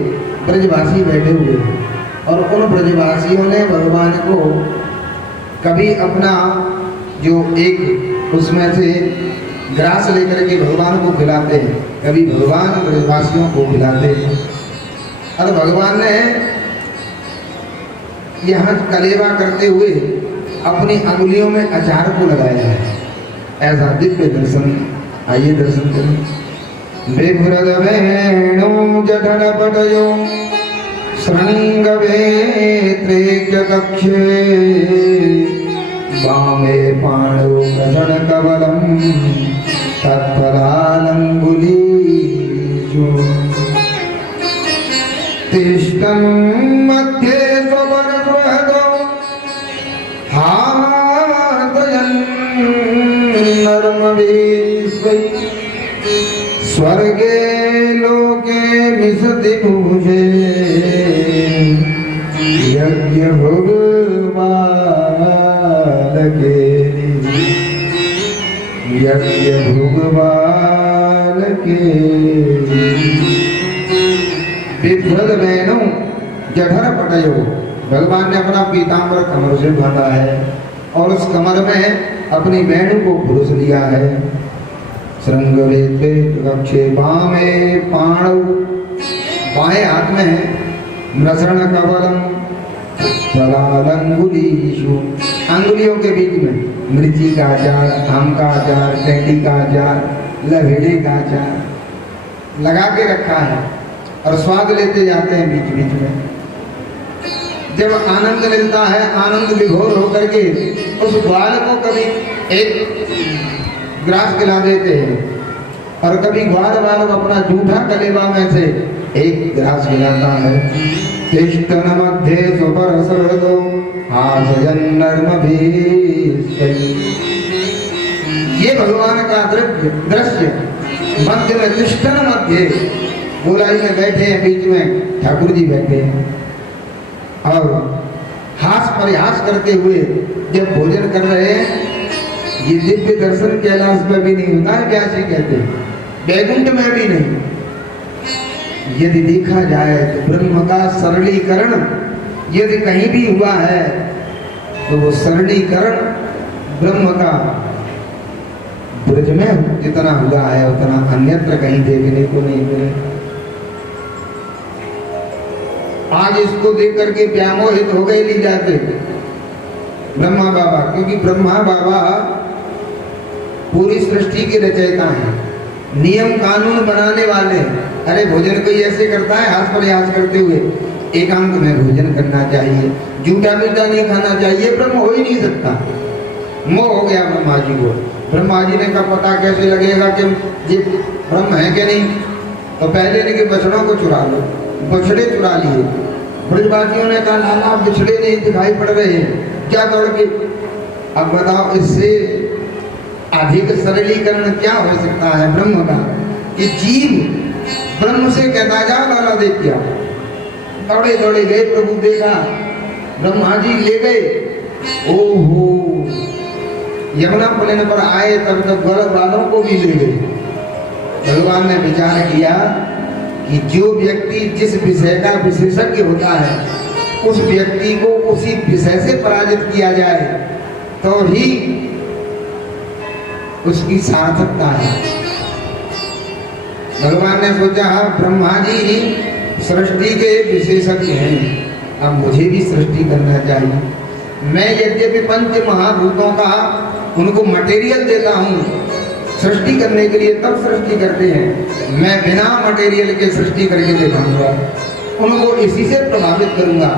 ब्रजवासी बैठे हुए, और उन ब्रजवासियों ने भगवान को कभी अपना जो एक उसमें से ग्रास लेकर के भगवान को खिलाते हैं, कभी भगवान ब्रजवासियों को खिलाते हैं। और भगवान ने यहाँ कलेवा करते हुए अपनी अंगुलियों में अचार को लगाया है। ऐसा दिव्य दर्शन, आइए दर्शन करें। बेभुरद वेणु जठर पटयो श्रृंग वेत्रे कक्षे वामे पाणौ प्रसन्न कवलम तत्फलालंगुलीषु तिष्ठन् मध्ये स्वपरस्वहदौ हार्दयन् नर्मवीस्वै स्वर्गे लोके विशति भुजे यज्ञ भगवान के विभ्रद मैनो जठर पटयो, भगवान ने अपना पीताम्बर कमर से बांधा है और उस कमर में अपनी वेणु को पुरुष लिया है। श्रृंग वक्षे बामे पाणौ, बाएं हाथ में मृषण कवलम अंगुलीशु, अंगुलियों के बीच में मिर्ची का अचार, आम का अचार, टेंडी का अचार, लवेड़े का अचार लगा के रखा है और स्वाद लेते जाते हैं बीच बीच में। जब आनंद मिलता है, आनंद विभोर होकर के उस ग्वाल को कभी एक ग्रास खिला देते हैं और कभी ग्वाल वालों अपना जूठा कलेवा में से एक ग्रास खिलाता है। तिष्ठन मध्य सुपर सहृदो हासयन नर्म भीष्टि, ये भगवान का दृश्य मध्य में, तिष्ठन मध्य, गोलाई में बैठे हैं, बीच में ठाकुर जी बैठे हैं और हास परिहास करते हुए जब भोजन कर रहे हैं। ये दिव्य दर्शन कैलाश में भी नहीं होता है, व्यासी कहते हैं, वैकुंठ में भी नहीं। यदि देखा जाए तो ब्रह्म का सरलीकरण यदि कहीं भी हुआ है तो वो सरलीकरण ब्रह्म का ब्रज में जितना हुआ है उतना अन्यत्र कहीं देखने को नहीं मिले। आज इसको देख करके व्यामोहित हो गए ली जाते ब्रह्मा बाबा, क्योंकि ब्रह्मा बाबा पूरी सृष्टि के रचयिता हैं, नियम कानून बनाने वाले। अरे भोजन कोई ऐसे करता है हाथ पर हाथ करते हुए, एकांत में भोजन करना चाहिए, जूठा मीठा नहीं खाना चाहिए, ब्रह्म हो ही नहीं सकता। मोह हो गया ब्रह्मा जी को। ब्रह्मा जी ने कहा पता कैसे लगेगा कि ये ब्रह्म है कि नहीं, तो पहले ने कि बछड़ों को चुरा लो, बछड़े चुरा लिए। ब्रजवासियों ने कहा लाला बछड़े नहीं दिखाई पड़ रहे हैं, क्या दौड़ के। अब बताओ इससे अधिक सरलीकरण क्या हो सकता है ब्रह्म का, कि जीव ब्रह्म से कहता जा लाला देख क्या, दौड़े दौड़े गए, प्रभु देखा, ब्रह्मा जी ले गए। ओहो, यमुना पुलिन पर आए तब तक गौरव वालों को भी ले गए। भगवान ने विचार किया कि जो व्यक्ति जिस विषय का विशेषज्ञ होता है उस व्यक्ति को उसी विषय से पराजित किया जाए तो ही उसकी सार्थकता है। भगवान ने सोचा ब्रह्मा जी सृष्टि के विशेषज्ञ हैं, अब मुझे भी सृष्टि करना चाहिए। मैं यद्यपि पंच महाभूतों का उनको मटेरियल देता हूँ सृष्टि करने के लिए, तब सृष्टि करते हैं, मैं बिना मटेरियल के सृष्टि करके दिखाऊंगा, उनको इसी से प्रभावित करूंगा।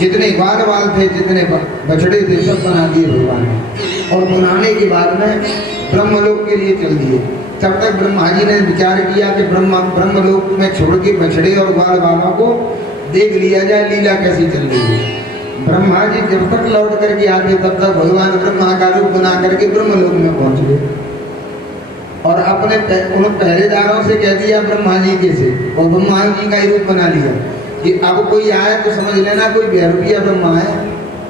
जितने ग्वाल वाल थे, जितने बछड़े थे, सब बना दिए भगवान ने, और बनाने के बाद में ब्रह्मलोक के लिए चल दिए। तब तक ब्रह्मा जी ने विचार किया कि ब्रह्मलोक में छोड़ के बछड़े और ग्वाल वालों को देख लिया जाए लीला कैसी चल रही है। ब्रह्मा जी जब तक लौट करके आते तब तक भगवान ब्रह्मा का रूप बना करके ब्रह्मलोक में पहुंच गए और अपने उन पहरेदारों से कह दिया ब्रह्मा जी के से, और ब्रह्मा जी का ही रूप बना लिया कि अब कोई आए तो समझ लेना कोई बेरुपिया ब्रह्मा है,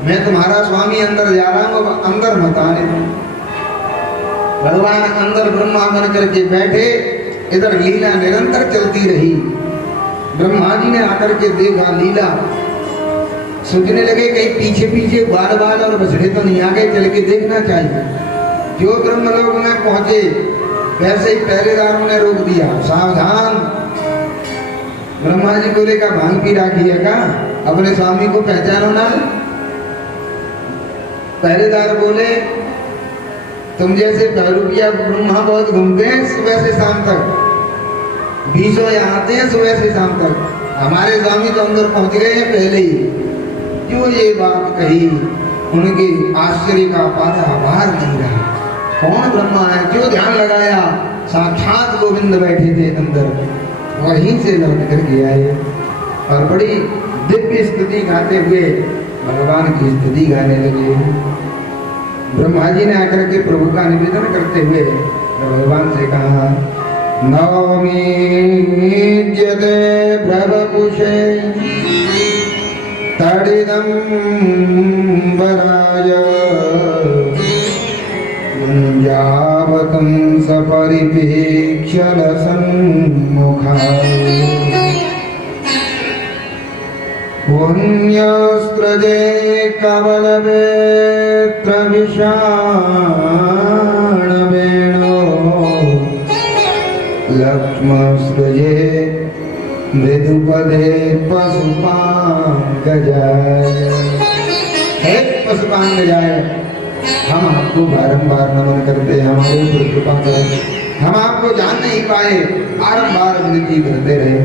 मैं तुम्हारा स्वामी अंदर जा रहा हूँ, अब अंदर मत आने दो। भगवान अंदर ब्रह्मा बन करके बैठे, इधर लीला निरंतर चलती रही। ब्रह्मा जी ने आकर के देखा लीला, सोचने लगे कहीं पीछे पीछे बाल बाल और बछड़े तो नहीं आ गए, चल के देखना चाहिए। जो ब्रह्मलोक में पहुंचे वैसे ही पहरेदारों ने रोक दिया, सावधान। ब्रह्मा जी बोले का भांग पी राखी है का, अपने स्वामी को पहचानो ना। पहरेदार बोले तुम जैसे बहरूपिया ब्रह्मा बहुत घूमते हैं सुबह से शाम तक, बीसों यहाँ आते हैं सुबह से शाम तक, हमारे स्वामी तो अंदर पहुंच गए हैं पहले ही। जो ये बात कही उनके आश्चर्य का पारा बाहर नहीं रहा। कौन ब्रह्मा है? जो ध्यान लगाया साक्षात गोविंद बैठे थे अंदर, वहीं से लौट कर के आए और बड़ी दिव्य स्तुति गाते हुए भगवान की स्तुति गाने लगे। ब्रह्मा जी ने आकर के प्रभु का निवेदन करते हुए भगवान से कहा, नवमी जते भवकुशे तडिदं वराय मुञ्जावतं सपरिपेक्ष्य लसन्मुखाय। पुण्यस्त्रजे कवलवेत्रविषाणवेणो लक्ष्मसृजे मृदुपदे पशुपांगजाय। हे पशुपांगजाय, हम आपको बारंबार नमन करते हैं, हमारे ऊपर कृपा करें। हम आपको जान नहीं पाए, बारंबार विनती करते रहे।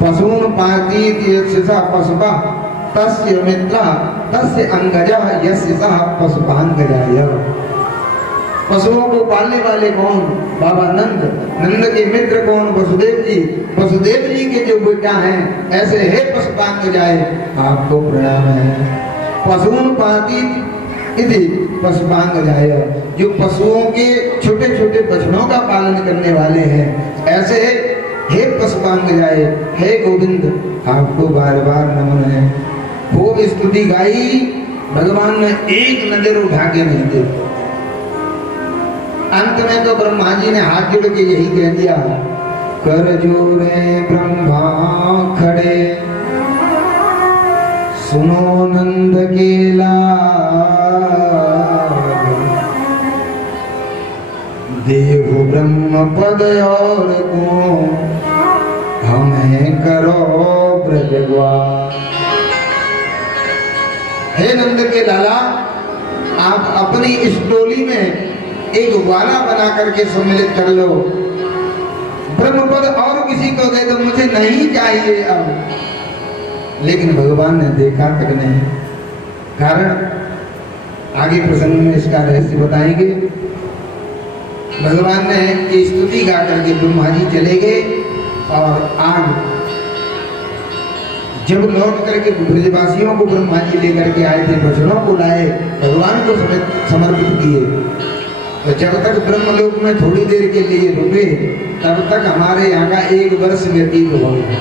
पशून पातीत यस्य सः पशुपा तस्य मित्रः तस्य अंगजः यस्य सः पशुपांगजाय। पशुओं को पालने वाले कौन? बाबा नंद। नंद के मित्र कौन? वसुदेव जी। वसुदेव जी के जो बेटा हैं, ऐसे हे पशुपांगजाय, आपको प्रणाम है। पशून पातीत इति पशुपांगजाय, जो पशुओं के छोटे छोटे बछड़ों का पालन करने वाले हैं, ऐसे हे पशुपांगजाय, हे गोविंद, आपको बार बार नमन है। खूब स्तुति गाई, भगवान ने एक नजर उठा के नहीं देखी। अंत में तो ब्रह्मा जी ने हाथ जोड़ के यही कह दिया, कर जोरे ब्रह्मा खड़े, सुनो नंद के लाल, देव ब्रह्म पद और को हमें करो ब्रजवार। हे नंद के लाला, आप अपनी इस टोली में एक ग्वाला बना करके सम्मिलित कर लो। ब्रह्म पद और किसी को दे दो, मुझे नहीं चाहिए अब। लेकिन भगवान ने देखा तक नहीं। कारण आगे प्रसंग में इसका रहस्य बताएंगे। भगवान ने ये स्तुति गा करके ब्रह्मा जी चले गए और आग जब लौट करके ब्रजवासियों को ब्रह्मा जी लेकर के आए थे, बछड़ों को लाए, भगवान को समर्पित किए। तो जब तक ब्रह्मलोक में थोड़ी देर के लिए रुके, तब तक हमारे यहाँ का 1 वर्ष व्यतीत हो गया।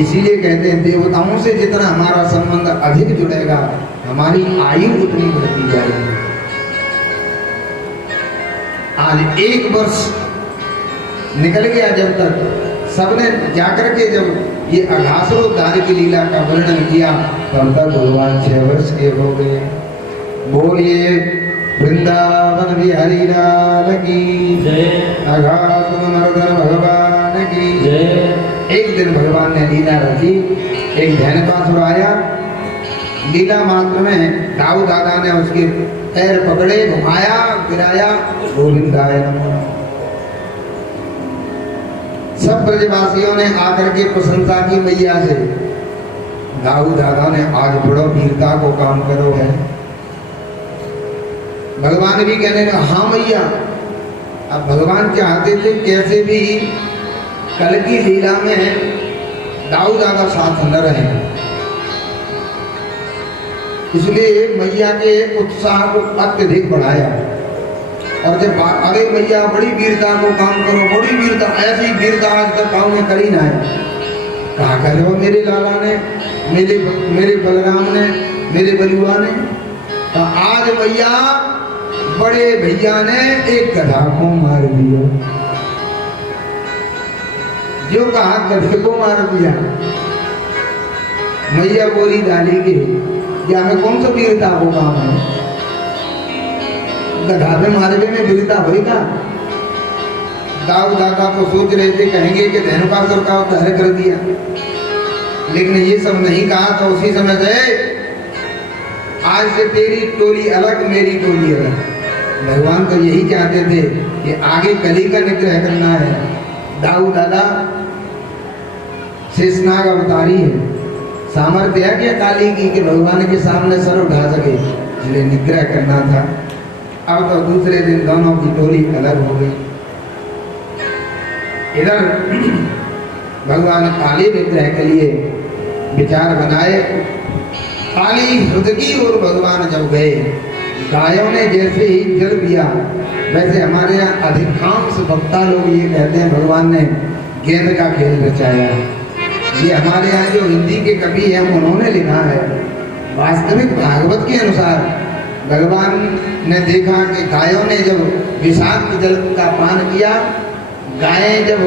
इसीलिए कहते हैं, देवताओं से जितना हमारा संबंध अधिक जुड़ेगा, हमारी आयु उतनी बढ़ती जाएगी। आज 1 वर्ष निकल गया। जब तक सबने जाकर के जब ये अघासुरोद्धार की लीला का वर्णन किया, तब तक भगवान 6 वर्ष के हो गए। बोलिए वृंदावन बिहारी लाल की जय, अघासुरमर्दन भगवान की जय। एक दिन भगवान ने लीला रखी। एक धैनपासुर आया, लीला मात्र में दाऊ दादा ने उसके पैर पकड़े, घुमाया, गिराया, गोविंदाय नमः। सब ब्रजवासियों ने आकर के प्रशंसा की मैया से। दाऊ दादा ने आज बड़ो वीरता को काम करो है। भगवान भी कहने लगा, हाँ मैया। अब भगवान चाहते थे कैसे भी कल की लीला में दाऊ दादा साथ न रहे, इसलिए मैया के उत्साह को अत्यधिक बढ़ाया। और जब अरे मैया बड़ी वीरता को काम करो, बड़ी वीरता, ऐसी वीरता आज तक गाँव में करी ना है। कहा करे हो मेरे लाला ने, मेरे बलराम ने, मेरे बलुआ ने। तो आज मैया बड़े भैया ने एक गधा को मार दिया। जो कहा गधे को मार दिया। मैया बोली डाली के, या में कौन सा वीरता को काम है? गधा में मारने में वीरता होगा? दाऊ दादा तो सोच रहे थे कहेंगे कि धैनुकासुर का उद्धार कर दिया, लेकिन ये सब नहीं कहा। तो उसी समय से आज से तेरी टोली अलग, मेरी टोली अलग। भगवान तो यही चाहते थे कि आगे कली का निग्रह करना है। दाऊ दादा शेषनाग अवतारी है, सामर्थ्य है क्या काली की कि भगवान के सामने सर उठा सके, इसलिए निग्रह करना था। अब तो दूसरे दिन दोनों की टोली अलग हो गई। इधर भगवान काली निग्रह के लिए विचार बनाए। काली हृदय और भगवान जब गए, गायों ने जैसे ही जल पिया, वैसे हमारे यहाँ अधिकांश वक्ता लोग ये कहते हैं भगवान ने गेंद का खेल रचाया। ये हमारे यहाँ जो हिंदी के कवि हैं उन्होंने लिखा है। वास्तविक भागवत के अनुसार भगवान ने देखा कि गायों ने जब विषाक्त जल का पान किया, गायें जब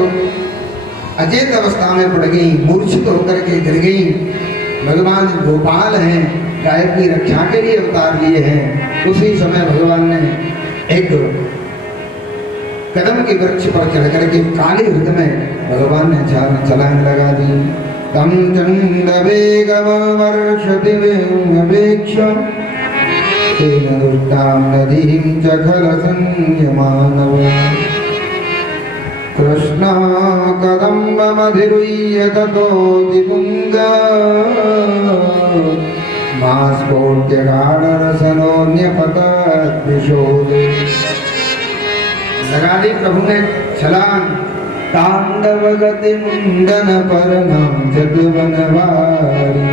अचेत अवस्था में पड़ गई, मूर्छित होकर के गिर गई। भगवान गोपाल हैं, गाय की रक्षा के लिए अवतार लिए हैं। उसी समय भगवान ने एक कदम के वृक्ष पर चढ़ करके काले हृदय में भगवान ने छलांग लगा दी। तम चंड वेगम वर्षतिवेक्ष तेन दुष्टां नदीं च खल संयमानव कृष्ण कदम्बमधिरुह्य ततो दिपुंग मास्फोट्य गाढरसनोऽन्यपतद्विशोदे। लगा दी प्रभु ने छलांग। तांडव गति मुंडन पर नाचत बनवारी,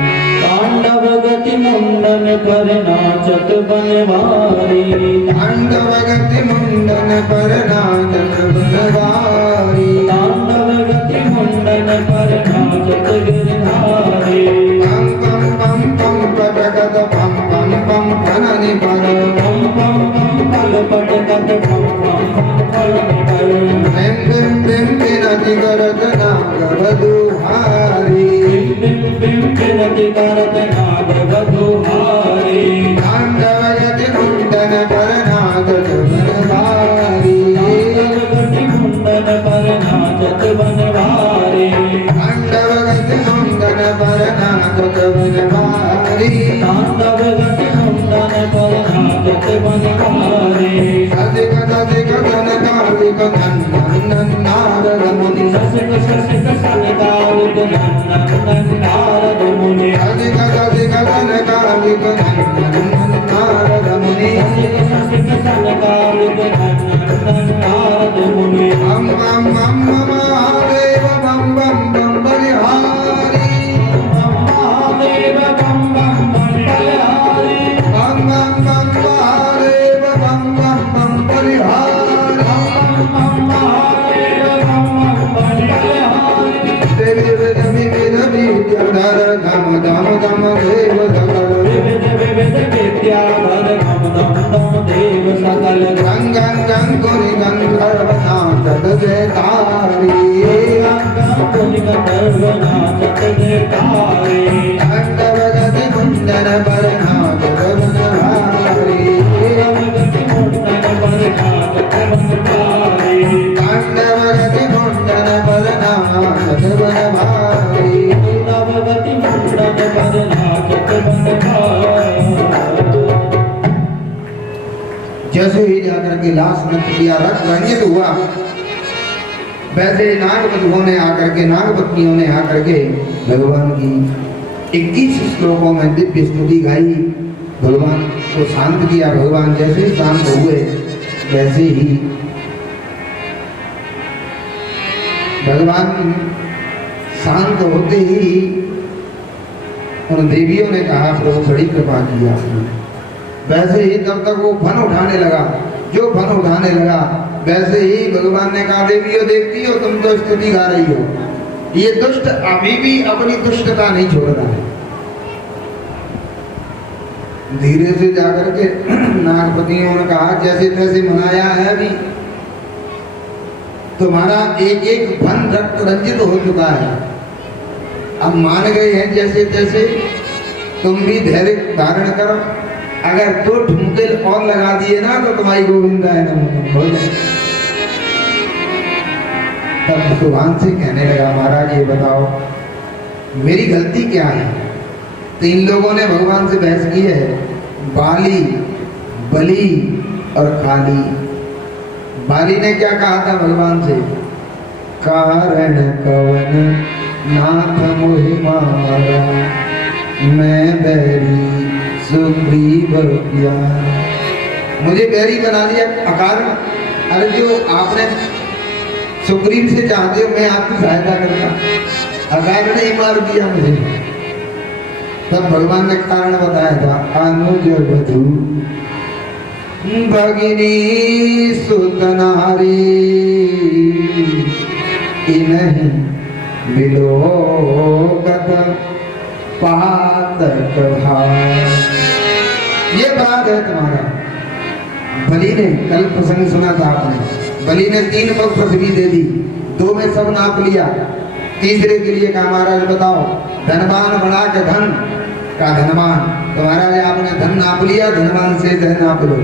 तांडव गति मुंडन कर नाचत बनवारी, तांडव गति मुंडन पर नाचत बनवारी, तांडव गति मुंडन पर नाचत गिरधारी। पम पम पम पम पटकत पम पम पम फननि पर, पम पम पम पल पटकत पम पम पम फल पर। बिम बिम बिम बिनति करत नागवधूहारी, बिम बिम बिनति करत नागवधूहारी। तांडव गति मुंडन पर नाचत बनवारी, तांडव गति मुंडन पर नाचत बनवारी, तांडव गति मुंडन पर नाचत बनवारी। तांडव गति मुंडन पर नाचत बनवारी। सदिक सदिक धनकालिक नंदन नारद मुनि, ससिक ससिक सनकालिक नंदन नारद मुनि, सदिक सदिक धनकालिक नंदन नारद मुनि। ससिक ससिक सनकालिक नंदन नारद मुनि। बम बम बम महादेव बम बम बम बलिहारी, महादेव बम बम बम बलिहारी, बम बम बम महादेव बम बम बम बलिहारी। महादेव बम बम बम बलिहारी। देवी देवी देवी विद्याधर धम धम धम देव सकल, विविध विविध विद्याधर धम धम धम देव सकल। गंग गंगुरी गंधर्व नाचत जयकारी, गंगुनि गंधर्व नाचत जयकारी। तांडव गति मुंडन पर नाचत बनवारी, गति मुंडन पर नाचत बनवारी। तांडव गति मुंडन पर नाचत बनवारी। तांडव गति मुंडन पर नाचत बनवारी। जैसे ही जाकर के लाश नृत्य किया, रक्त रंजित हुआ, वैसे नाग बधुओं ने आकर के, नाग पत्नियों ने आकर के भगवान की 21 श्लोकों में दिव्य स्तुति गाई, भगवान को शांत किया। भगवान जैसे शांत हुए वैसे ही भगवान शांत होते ही उन देवियों ने कहा प्रभु बड़ी कृपा की आपने। वैसे ही तब तक वो फन उठाने लगा, जो फन उठाने लगा वैसे ही भगवान ने कहा देवियों देखती हो तुम तो स्तुति गा रही हो, ये दुष्ट अभी भी अपनी दुष्टता नहीं छोड़ रहा है। धीरे से जाकर के नागपतियों ने कहा जैसे तैसे मनाया है, अभी तुम्हारा एक एक फन रक्त रंजित हो चुका है, अब मान गए हैं जैसे तैसे, तुम भी धैर्य धारण करो, अगर तो ठुमके और लगा दिए ना तो तुम्हारी गोविंदा है ना हो जाए। तब भगवान से कहने लगा महाराज ये बताओ मेरी गलती क्या है। तो इन लोगों ने भगवान से बहस की है, बाली बली और काली। बाली ने क्या कहा था भगवान से, कारण कवन नाथ मोहि मारा, मैं बैरी सुग्रीव किया, मुझे बैरी बना दिया अकारण। अरे जो आपने सुग्रीव से चाहते हो मैं आपकी सहायता करता, अकारण ही मार दिया मुझे। तब भगवान ने कारण बताया था, अनुज वधू भगिनी सुतनारी, इन्हीं बिलोकत पातक भाव। ये बात है तुम्हारा। बलि ने कल प्रसंग सुना था आपने, बलि ने 3 पग पृथ्वी दे दी, 2 में सब नाप लिया, तीसरे के लिए कहा महाराज बताओ, धनवान बढ़ा के धन का धनवान, तो महाराज आपने धन नाप लिया, धनवान से धन नाप लो।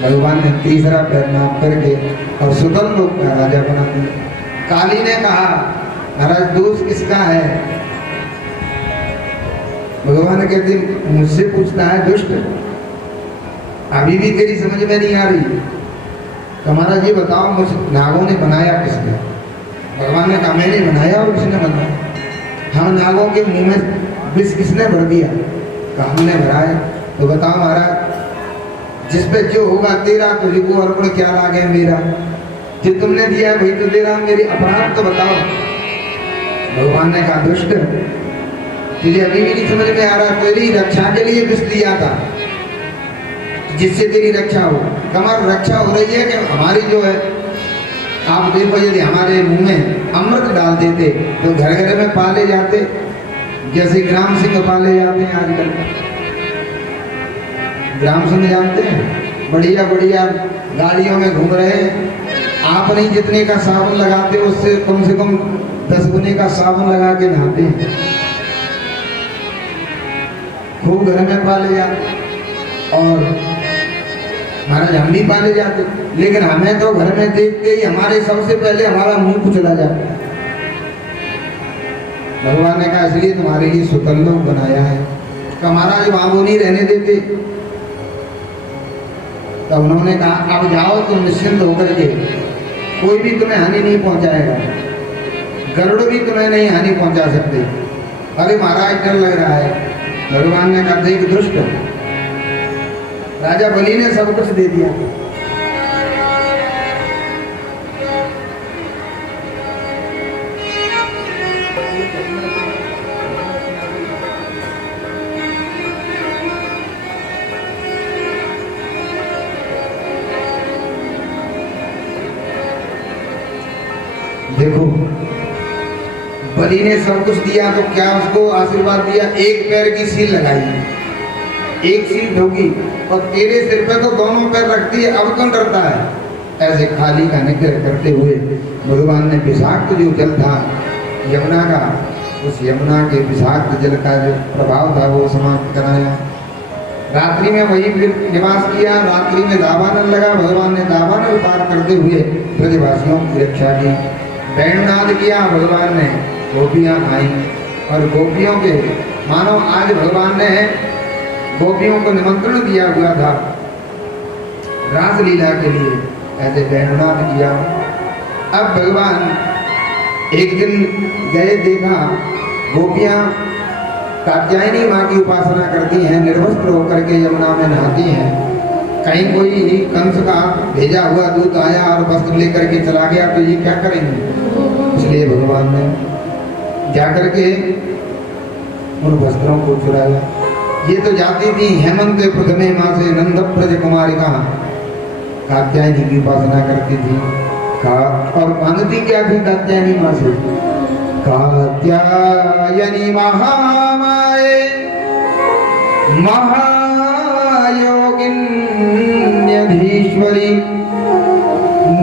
भगवान ने तीसरा पैर नाप करके और सुतल लोक का राजा बना दिया। काली ने कहा महाराज दोष किसका है? भगवान कहते मुझसे पूछता है दुष्ट, अभी भी तेरी समझ में नहीं आ रही। तो महाराज ये बताओ मुझ नागों ने बनाया किसने? भगवान ने कहा मैंने बनाया और किसने बनाया? हम नागों के मुंह में विष किसने भर दिया? कहा हमने भरा है। तो बताओ महाराज जिस पे जो होगा तेरा, तुझको अर्पण क्या लागे मेरा? जो तुमने दिया है वही तो दे रहा हूं, मेरी अपराध तो बताओ। भगवान ने कहा दुष्ट, तुझे अभी भी नहीं समझ में आ रहा, तेरी रक्षा के लिए विष दिया था जिससे तेरी रक्षा हो। हमारी रक्षा हो रही है कि हमारी जो है, आप देखो यदि हमारे मुंह में अमृत डाल देते तो घर घर में पाले जाते, जैसे ग्राम सिंह पाले जाते हैं आजकल। ग्राम सिंह जानते हैं, बढ़िया बढ़िया गाड़ियों में घूम रहे हैं। आप नहीं जितने का साबुन लगाते उससे कम से कम 10 गुने का साबुन लगा के नहाते हैं। खूब घर में पाले जाते और महाराज हम भी पाले जाते, लेकिन हमें तो घर में देखते ही हमारे सबसे पहले हमारा मुंह कुचला जाता। भगवान ने कहा इसलिए तुम्हारे लिए सुतल लोक बनाया है। तो महाराज वहां वो नहीं रहने देते। तो उन्होंने कहा अब जाओ तुम निश्चिंत होकर के, कोई भी तुम्हें हानि नहीं पहुंचाएगा, गरुड़ भी तुम्हें नहीं हानि पहुंचा सकते। अरे महाराज डर लग रहा है। भगवान ने कहा देख दुष्ट, राजा बलि ने सब कुछ दे दिया, देखो बलि ने सब कुछ दिया तो क्या उसको आशीर्वाद दिया? एक पैर की सील लगाई, एक सील ढोगी और तेरे सिर पे तो दोनों पैर रखती है, अब कौन डरता है? ऐसे खाली का निग्रह करते हुए भगवान ने विषाक्त जो जल था यमुना का, उस यमुना के विषाक्त जल का जो प्रभाव था वो समाप्त कराया। रात्रि में वही निवास किया। रात्रि में दावानल लगा, भगवान ने दावानल पार करते हुए ब्रजवासियों की रक्षा की। वेणुनाद किया भगवान ने, गोपियां आई और गोपियों के मानो आज भगवान ने गोपियों को निमंत्रण दिया हुआ था रासलीला के लिए, ऐसे वेणुनाद किया। अब भगवान एक दिन गए, देखा गोपियां कात्यायनी माँ की उपासना करती हैं, निर्वस्त्र होकर के यमुना में नहाती हैं। कहीं कोई कंस का भेजा हुआ दूत आया और वस्त्र लेकर के चला गया तो ये क्या करेंगे? इसलिए भगवान ने जाकर के उन वस्त्रों को चुराया। ये तो जाती थी हेमंत प्रथमे माँ से नंद ब्रज कुमारी का कात्यायनी की उपासना करती थी। और मांगती क्या थी कात्यायनी माँ से? कात्यायनी महामाये महायोगिन्यधीश्वरी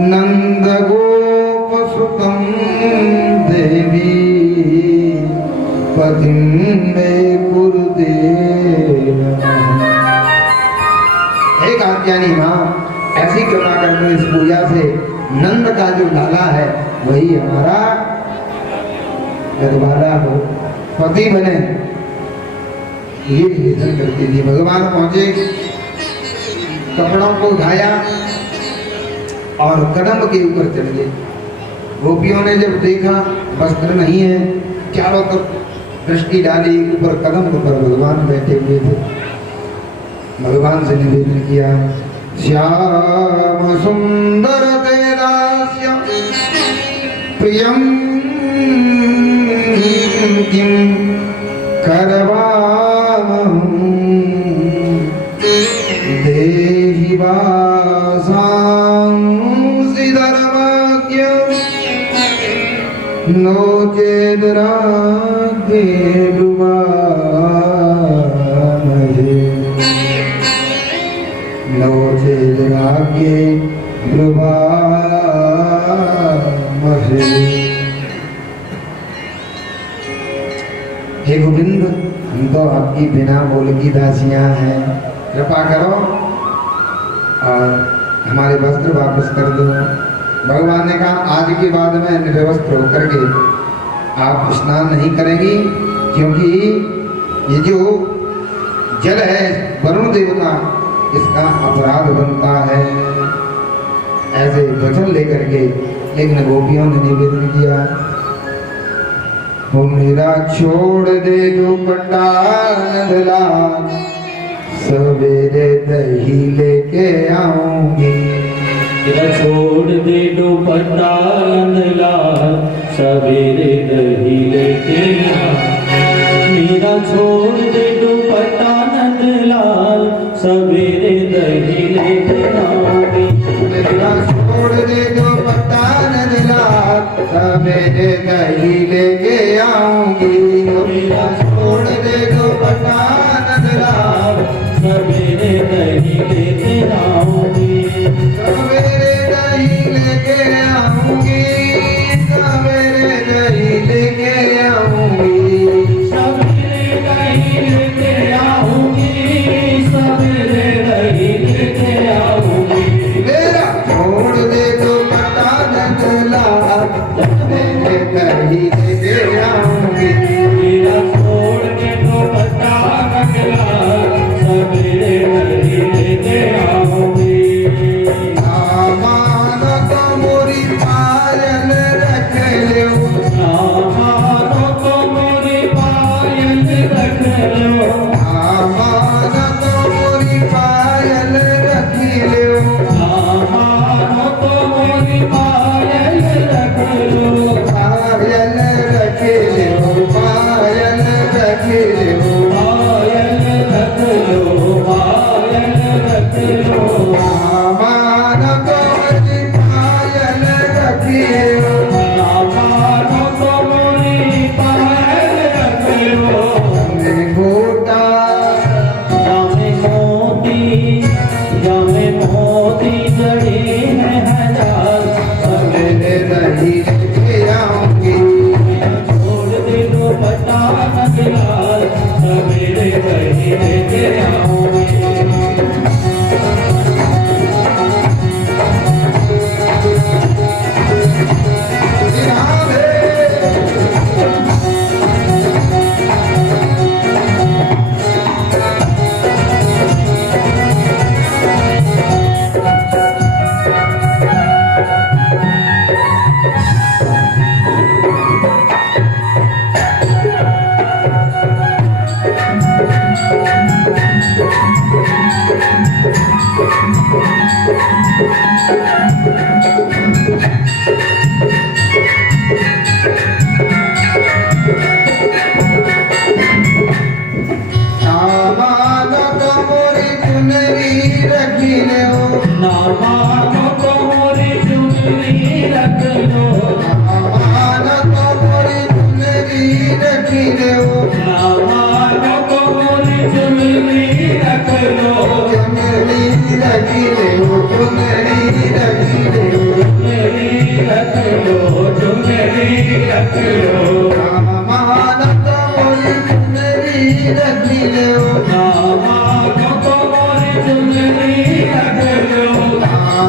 नंद गोप सुतम देवी पतिं मे गुरुदेव। हे कात्यायनी माँ, ऐसी कृपा कर दो इस पूजा से नंद का जो लाला है वही हमारा रखवाला हो, पति बने, ये निवेदन करती थी। भगवान पहुंचे, कपड़ों को उठाया और कदम के ऊपर चढ़ गए। गोपियों ने जब देखा वस्त्र नहीं है, चारों तरफ दृष्टि डाली, ऊपर कदम पर भगवान बैठे हुए थे। भगवान से निवेदन किया, श्याम सुंदर तेलास्य प्रियम किम करवामहं देहि वासांसि धर्मज्ञं नो चेद् राज्ञे ब्रुवामहे नो चेद् राज्ञे ब्रुवामहे। हे गोविंद, हम तो आपकी बिना बोल की दासियां हैं, कृपा करो और हमारे वस्त्र वापस कर दो। भगवान ने कहा आज के बाद में निर्वस्त्र होकर के आप स्नान नहीं करेंगी, क्योंकि ये जो जल है वरुण देवता इसका अपराध बनता है। ऐसे वचन लेकर के लेकिन गोपियों ने निवेदन किया, वो मेरा छोड़ दे दुपट्टा नंदला, सवेरे दही लेके आऊंगी। मेरा छोड़ दे दुपट्टा नंदलाल, सवेरे दही लेके आऊंगी। मेरा छोड़ दे दुपट्टा नंदलाल, सवेरे दही लेके आऊंगी। मेरा छोड़ दे दुपट्टा नंदलाल, सवेरे दही लेके आऊंगी। मेरा छोड़ दे दुपट्टा नंदलाल, सवेरे दही लेके आऊंगी। सवेरे दही लेके आऊंगी, सवेरे दही लेके आऊंगी। सवेरे दही लेके आऊंगी, सवेरे दही लेके आऊंगी। मेरा छोड़ दे दुपट्टा नंदलाल, सवेरे दही लेके आऊंगी। मेरा छोड़ दे दुपट्टा नंदलाल, सवेरे दही लेके आऊंगी। मानो तो मोरी पायल रख लो, मानो तो मोरी पायल रख लो। मानो तो मोरी पायल रख लो। मानो तो मोरी पायल रख लो। पायल रख लो, पायल रख लो। पायल रख लो, पायल रख लो। मानो तो मोरी पायल रख लो। मानो तो मोरी पायल रख लो। गोटा जामे मोती जड़े हैं हजार, सवेरे दही लेके आऊंगी। छोड़ दे दुपट्टा नंदलाल, सवेरे दही लेके आऊंगी। मानो तो मोरी चुनरी रखी लो। ना मानो तो मोरी चुनरी रख लो। मानो तो मोरी चुनरी रखी लो। ना मानो तो मोरी चुनरी रख लो। चुनरी रखी लो, चुनरी रखी लो। चुनरी रख लो, चुनरी रख लो। मानो तो मोरी चुनरी रखी लो। ना मानो तो मोरी चुनरी रख लो।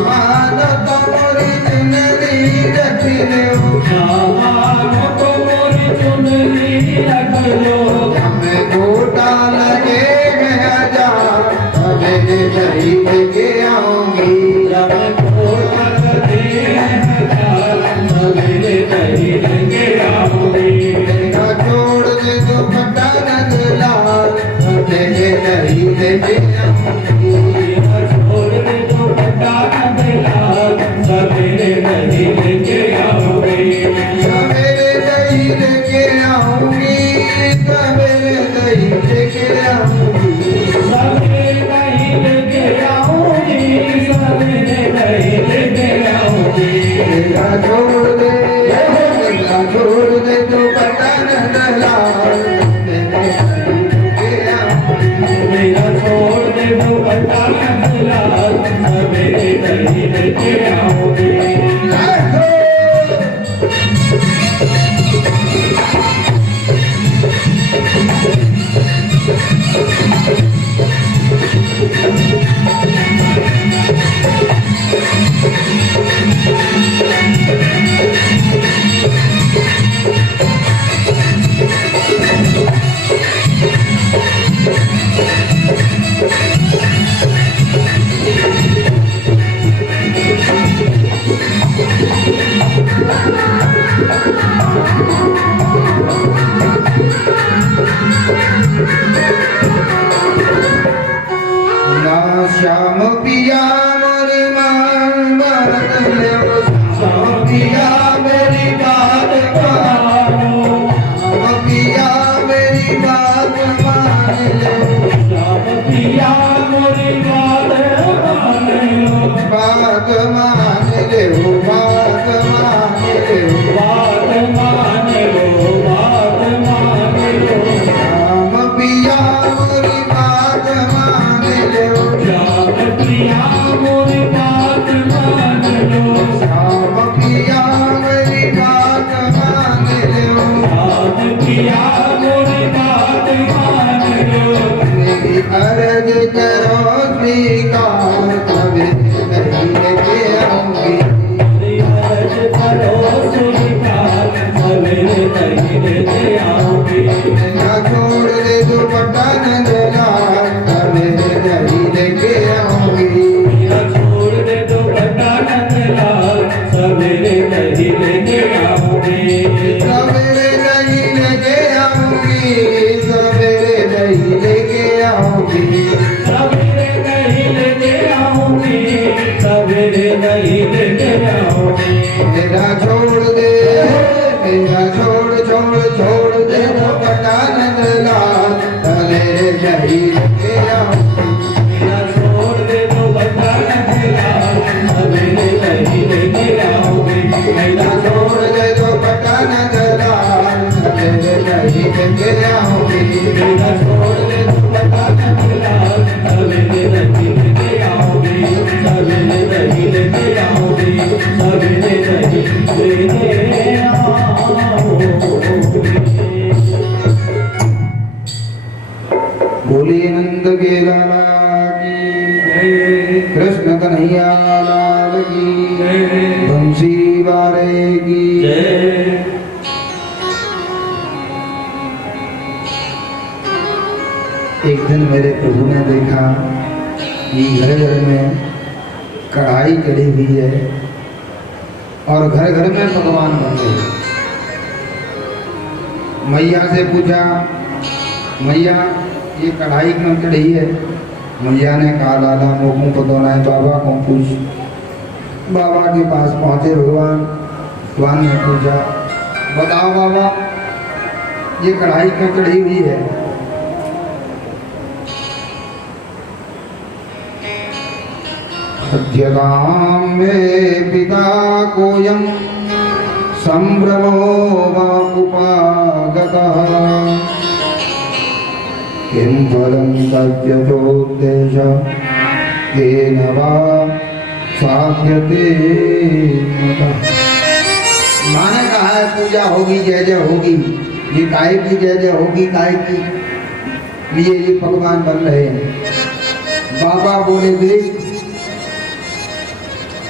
मानो तो मोरी चुनरी रखी लो। ना मानो तो मोरी चुनरी रख लो। हमें गोटा लगे हजार, सवेरे दही लेके आऊंगी। जब कोट दे हजार, सवेरे दही लेके आऊंगी। छोड़ छोड़ छोड़ दे दो पटानंद लाल भले नहीं लेके आओ लीला छोड़ दे दो पटानंद लाल हवेली नहीं लेके आओगे लीला छोड़ दे दो पटानंद लाल भले नहीं लेके आओगे लीला छोड़ दे दो पटानंद लाल हवेली नहीं लेके आओगे हवेली नहीं लेके आओगे हवेली नहीं लेके आओगे। बोलिए नंद के लाला की कृष्ण कन्हैया लाल की बंसी वाले की एक दिन मेरे प्रभु ने देखा कि घर घर में कढ़ाई चढ़ी हुई है और घर घर में पकवान बन रहे हैं। मैया से पूछा, मैया ये कढ़ाई क्यों चढ़ी है? मैया ने कहा लाला मोकू को दोना है, बाबा को पूछ। बाबा के पास पहुंचे भगवान ने पूछा, बताओ बाबा ये कढ़ाई क्यों चढ़ी हुई है? सत्यगाम में पिता कोयम संभ्रमो वाकुपागतः किं फलं तद्यथोद्देश केन वा साध्यते मतः। माँ ने कहा है पूजा होगी जय जय होगी, ये काय की जय जय होगी, काय की लिए ये पकवान बन रहे हैं। बाबा बोले देख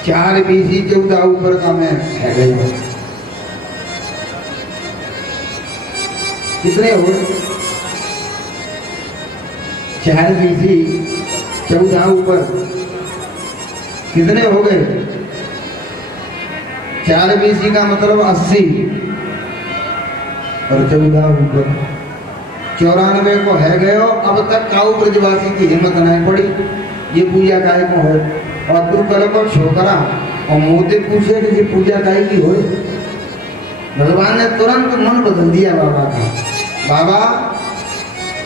4 बीसी 14 ऊपर का मैं है गई। कितने हो? 4 बीसी 14 ऊपर कितने हो गए? 4 बीसी का मतलब 80 और 14 ऊपर 94 को है गए हो। अब तक काऊ ब्रजवासी की हिम्मत नहीं पड़ी ये पूजा काय को है। और तू कल को छोकरा और मोते पूछे कि ये पूजा काय की हो। भगवान ने तुरंत मन बदल दिया बाबा का। बाबा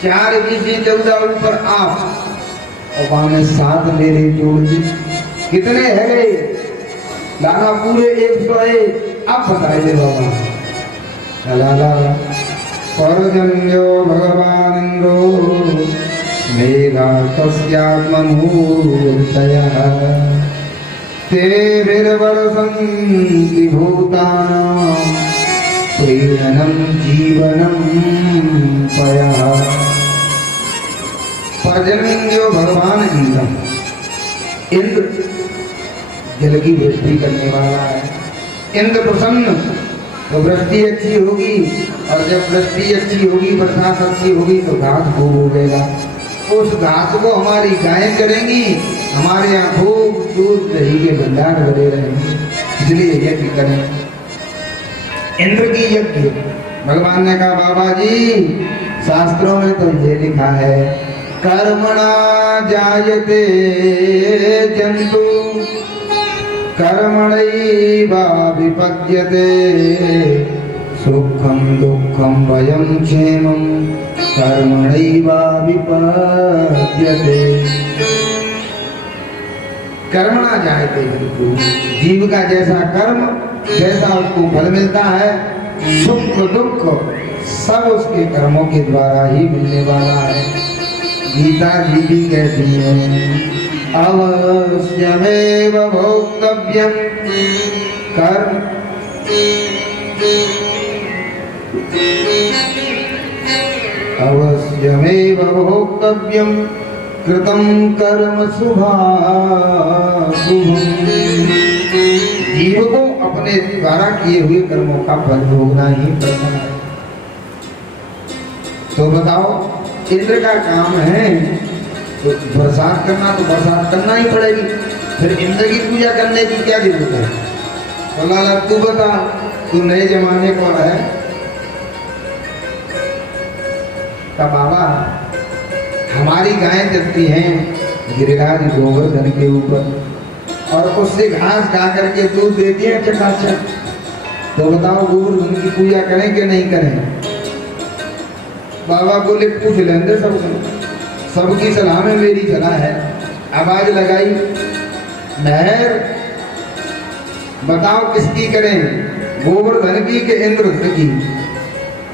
4 बीसी 14 ऊपर आप और वहां में 7 मेरे जोड़ दी कितने है गए? लाला पूरे 101। अब बताइए बाबा। लाला परजन्यो भगवानंदो मेरा तस्यात्ममूर्तयः तेभिर्वर्षन्ति भूतानां प्रीणनं जीवनं पयः। परजन्यो भगवान इंद्र जल की वृष्टि करने वाला है। इंद्र प्रसन्न तो वृष्टि अच्छी होगी और जब वृष्टि अच्छी होगी बरसात अच्छी होगी तो घास खूब उगेगा। उस घास को हमारी गायें करेंगी, हमारे यहाँ खूब दूध दही के भंडार भरे रहेंगे। इसलिए यज्ञ करें। इंद्र की यज्ञ भगवान ने कहा बाबा जी शास्त्रों में तो ये लिखा है कर्मणा जायते जंतु कर्मणैवाभिपद्यते सुखम दुखम भयं क्षेमं कर्मणैवाभिपद्यते। कर्मणा जायते जंतु जीव का जैसा कर्म जैसा उसको फल मिलता है, सुख दुख सब उसके कर्मों के द्वारा ही मिलने वाला है। गीता जी भी कहती है अवश्यमेव भोक्तव्यं कर्म अवश्यमेव भोक्तव्यं कृतं कर्म शुभाशुभम्। जीव को अपने द्वारा किए हुए कर्मों का फल भोगना ही पड़ता है। तो बताओ इंद्र का काम है तो बरसात करना, तो बरसात करना ही पड़ेगी। फिर इंद्र की पूजा करने की क्या जरूरत है? तो लाला तू बता, तू नए जमाने का है। का बाबा हमारी गायें चलती हैं गिरिराज गोवर्धन के ऊपर और उससे घास खा करके दूध देती है चकाचक। तो बताओ गोवर्धन की पूजा करें कि नहीं करें? बाबा बोले पूछ लेंगे सबकी सलाह में मेरी सलाह है। आवाज लगाई, मेहर बताओ किसकी करें, गोवर्धन की कि इंद्रधन की?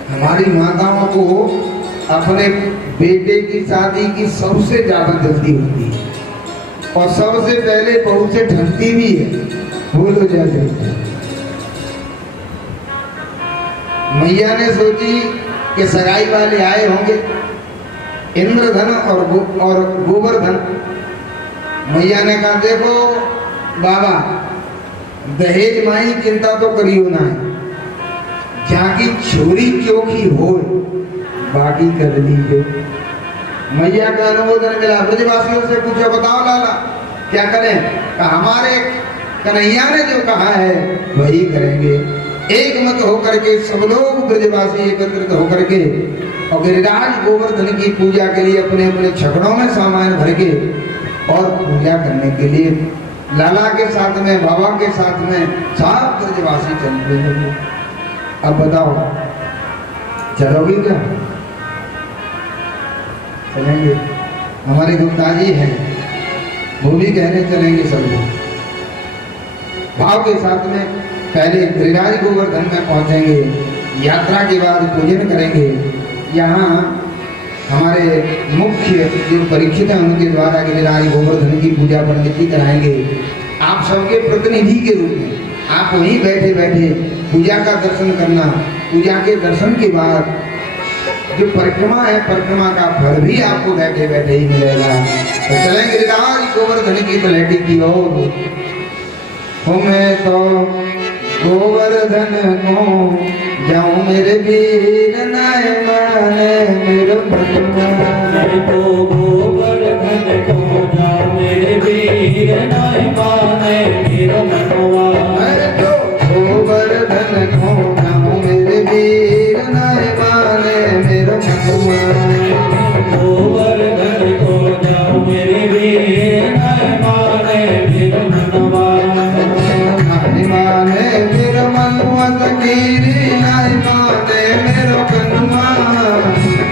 हमारी माताओं को अपने बेटे की शादी की सबसे ज्यादा जल्दी होती है और सबसे पहले बहू से ढलती भी है। बोलो जैसे मैया ने सोची कि सगाई वाले आए होंगे, इंद्रधन और गोवर्धन। मैया ने कहा देखो बाबा, दहेज माई चिंता तो करियो ना है, जहाँ की छोरी चोखी हो बाकी कर लीजिए। मैया का अनुमोदन मिला। ब्रजवासियों से पूछो, बताओ लाला क्या करें? हमारे कन्हैया ने जो कहा है वही करेंगे। एक मत होकर के सब लोग ब्रजवासी एकत्रित होकर के और गिरिराज गोवर्धन की पूजा के लिए अपने अपने छकड़ों में सामान भर के और पूजा करने के लिए लाला के साथ में, बाबा के साथ में सब ब्रजवासी चल रहे। अब बताओ चलोगे क्या? चलेंगे। हमारे गुप्ता जी हैं, वो भी कह रहे चलेंगे सब लोग। भाव के साथ में पहले गिरिराज गोवर्धन में पहुंचेंगे, यात्रा के बाद पूजन करेंगे। यहाँ हमारे मुख्य जो परीक्षित हैं उनके द्वारा गिरिराज गोवर्धन की पूजा पंडित जी कराएंगे। आप सबके प्रतिनिधि के रूप में आप वहीं बैठे बैठे पूजा का दर्शन करना। पूजा के दर्शन के बाद जो परिक्रमा है, परिक्रमा का फल भी आपको बैठे बैठे ही मिलेगा। तो चलेंगे गिरिराज गोवर्धन की तलहटी की ओर। मैं तो गोवर्धन को जाऊं मेरे वीर नाय माने मेरे मनवा। मैं तो गोवर्धन को जाऊं मेरे वीर नाय माने मेरे मनवा। मैं तो गोवर्धन को जाऊं मेरे वीर नाय माने मेरे मनवा। गोवर्धन को जाऊं मेरे वीर नाय माने मेरे मनवा। नाय माने मेरे मनवा तकीरी नाय माने मेरे कनुआ।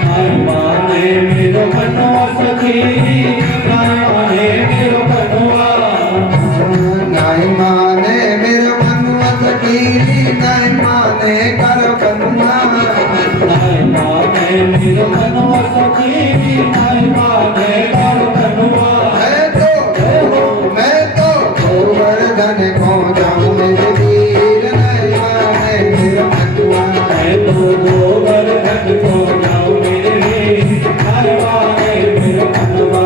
नाय माने मेरे मनवा सखी नाय माने मेरे कनुआ। नाय माने मेरे मनवा तकीरी नाय माने करो कनुआ। नाय माने मेरे मनवा सखी नाय माने करो कनुआ। मैं तो गोवर्धन को जाऊं मेरे वीर नाय माने मेरे मनवा। मैं तो गोवर्धन को जाऊं मेरे वीर नाय माने मेरे मनवा।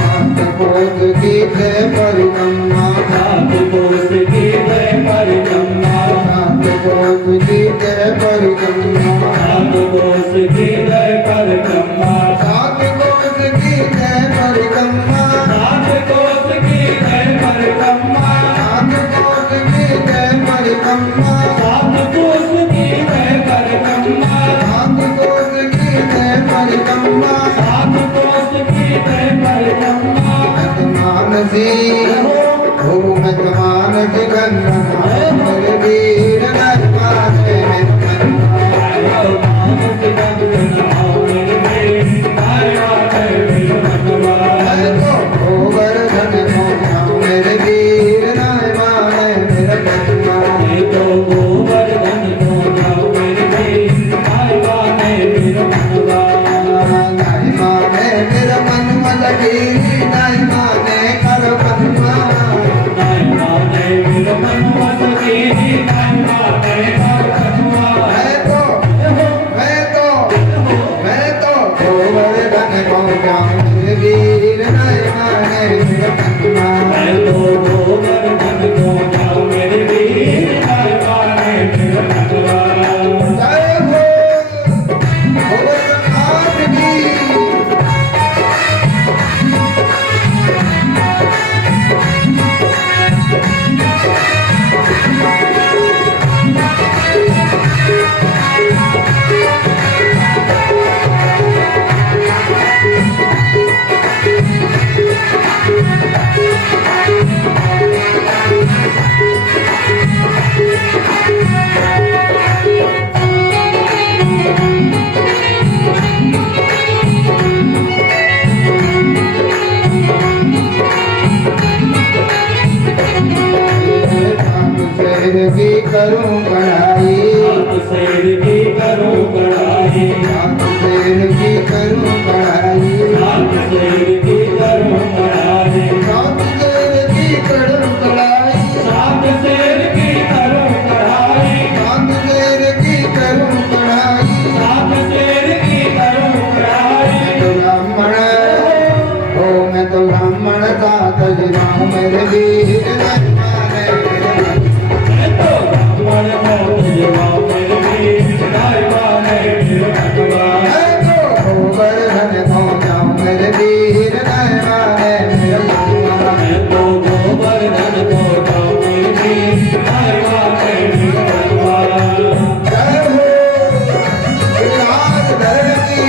नाथ कोस की जय परिक्रमा। नाथ कोस की जय परिक्रमा। नाथ कोस की जय परिक्रमा। नाथ कोस की जय परिक्रमा। नाथ कोस की जय परिक्रमा। नाथ कोस की जय परिक्रमा। नाथ कोस की जय परिक्रमा। नाथ कोस की जय परिक्रमा। नाथ कोस की जय परिक्रमा। नाथ कोस की जय परिक्रमा। मानसी हो मत मानसी गंगा मेरे वीर नाय माने मेरे मनवा। मानस गंगा मेरे करूं कढ़ाई, हाथ शेर की करूं कढ़ाई, हाथ शेर की करूं कढ़ाई, हाथ शेर की करूं कढ़ाई, हाथ शेर की करूं कढ़ाई, हाथ शेर की करूं कढ़ाई, हाथ शेर की करूं कढ़ाई। हाथ शेर की करूं कढ़ाई। मैं तो ब्राह्मण था तजगाऊं मेरे वीर नहीं माने मेरे मन। मैं तो ब्राह्मण हूँ तजगाऊं मेरे वीर नहीं माने मेरे भगवान। मैं तो गोवर्धन हो जाऊं मेरे वीर नहीं माने मेरे भगवान। मैं तो गोवर्धन हो जाऊं मेरे वीर नहीं माने मेरे भगवान। जय हो गिरिराज धरण की।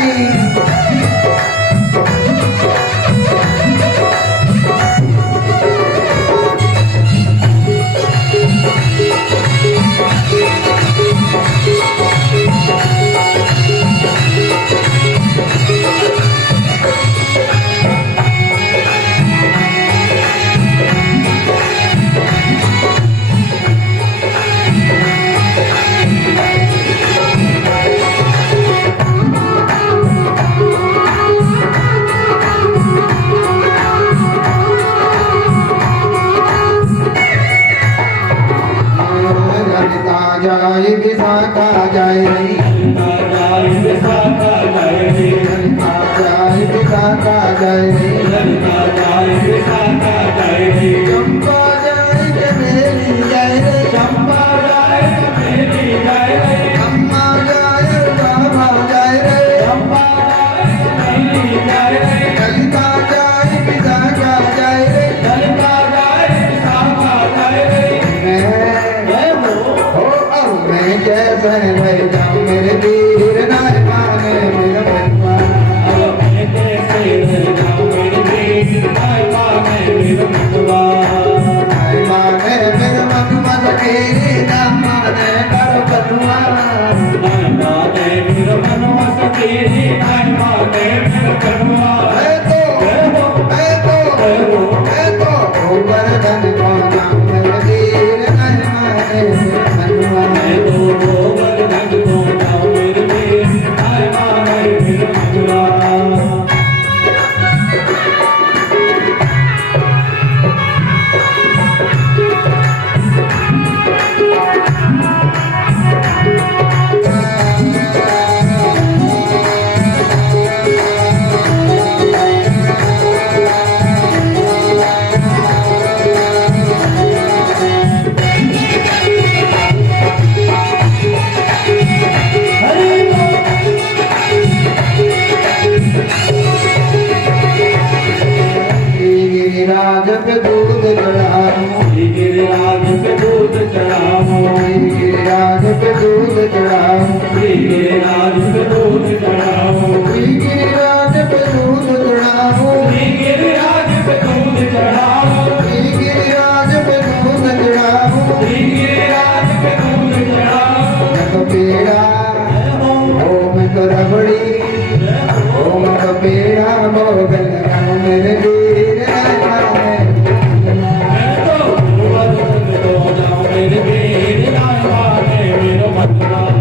जाए विशाखा जाए रे, जाए विशाखा जाए रे, जाए विशाखा जाए रे, जाए विशाखा जाए रे, चंपा जाए चमेली जाए रे, चंपा जाए चमेली जाए रे, अम्मा जाए बाबा जाए रे, चंपा जाए चमेली जाए रे, ललिता जाए विशाखा जाए रे। ललिता जाए विशाखा जाए रे। मैं हो अब मैं कैसे रह जाऊं मेरे वीर नाय माने मेरा भगवान। अब मैं कैसे रह जाऊं मेरे वीर नहीं माने मेरे भगवान। नाय माने मेरा भगवान तेरी ना माने कर भगवान। नहीं माने मेरे मनवा सकेरी नहीं माने मेरे भगवान। मैं तो गोवर्धन को जाऊं मेरे वीर नाय माने मेरा भगवान। मैं तो गोवर्धन को जाऊं मेरे वीर नहीं माने मेरे भगवान। गिरिराज पे दूध चढ़ाऊं, गिरिराज पे दूध चढ़ाऊं, गिरिराज पे दूध चढ़ाऊं, गिरिराज पे दूध चढ़ाऊं, गिरिराज पे दूध चढ़ाऊं, गिरिराज पे दूध चढ़ाऊं, गिरिराज पे दूध चढ़ाऊं। गिरिराज पे दूध चढ़ाऊं। मैं तो पेड़ा ओ मैं तो रबड़ी ओ मैं तो पेड़ा मोगल गाऊं मेरे वीर नाय माने। मैं तो गोवर्धन को जाऊं मेरे वीर नहीं माने मेरे भगवान।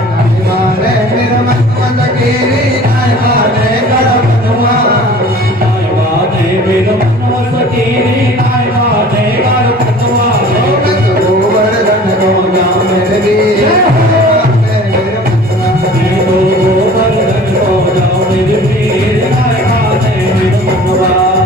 नाय माने मेरा भगवान तेरी नाय माने कर भगवान। नहीं माने मेरे मनवा सकेरी नहीं माने मेरे भगवान। मैं तो गोवर्धन को जाऊं मेरे वीर नाय माने मेरा भगवान। मैं तो गोवर्धन को जाऊं मेरे वीर नहीं माने मेरे भगवान।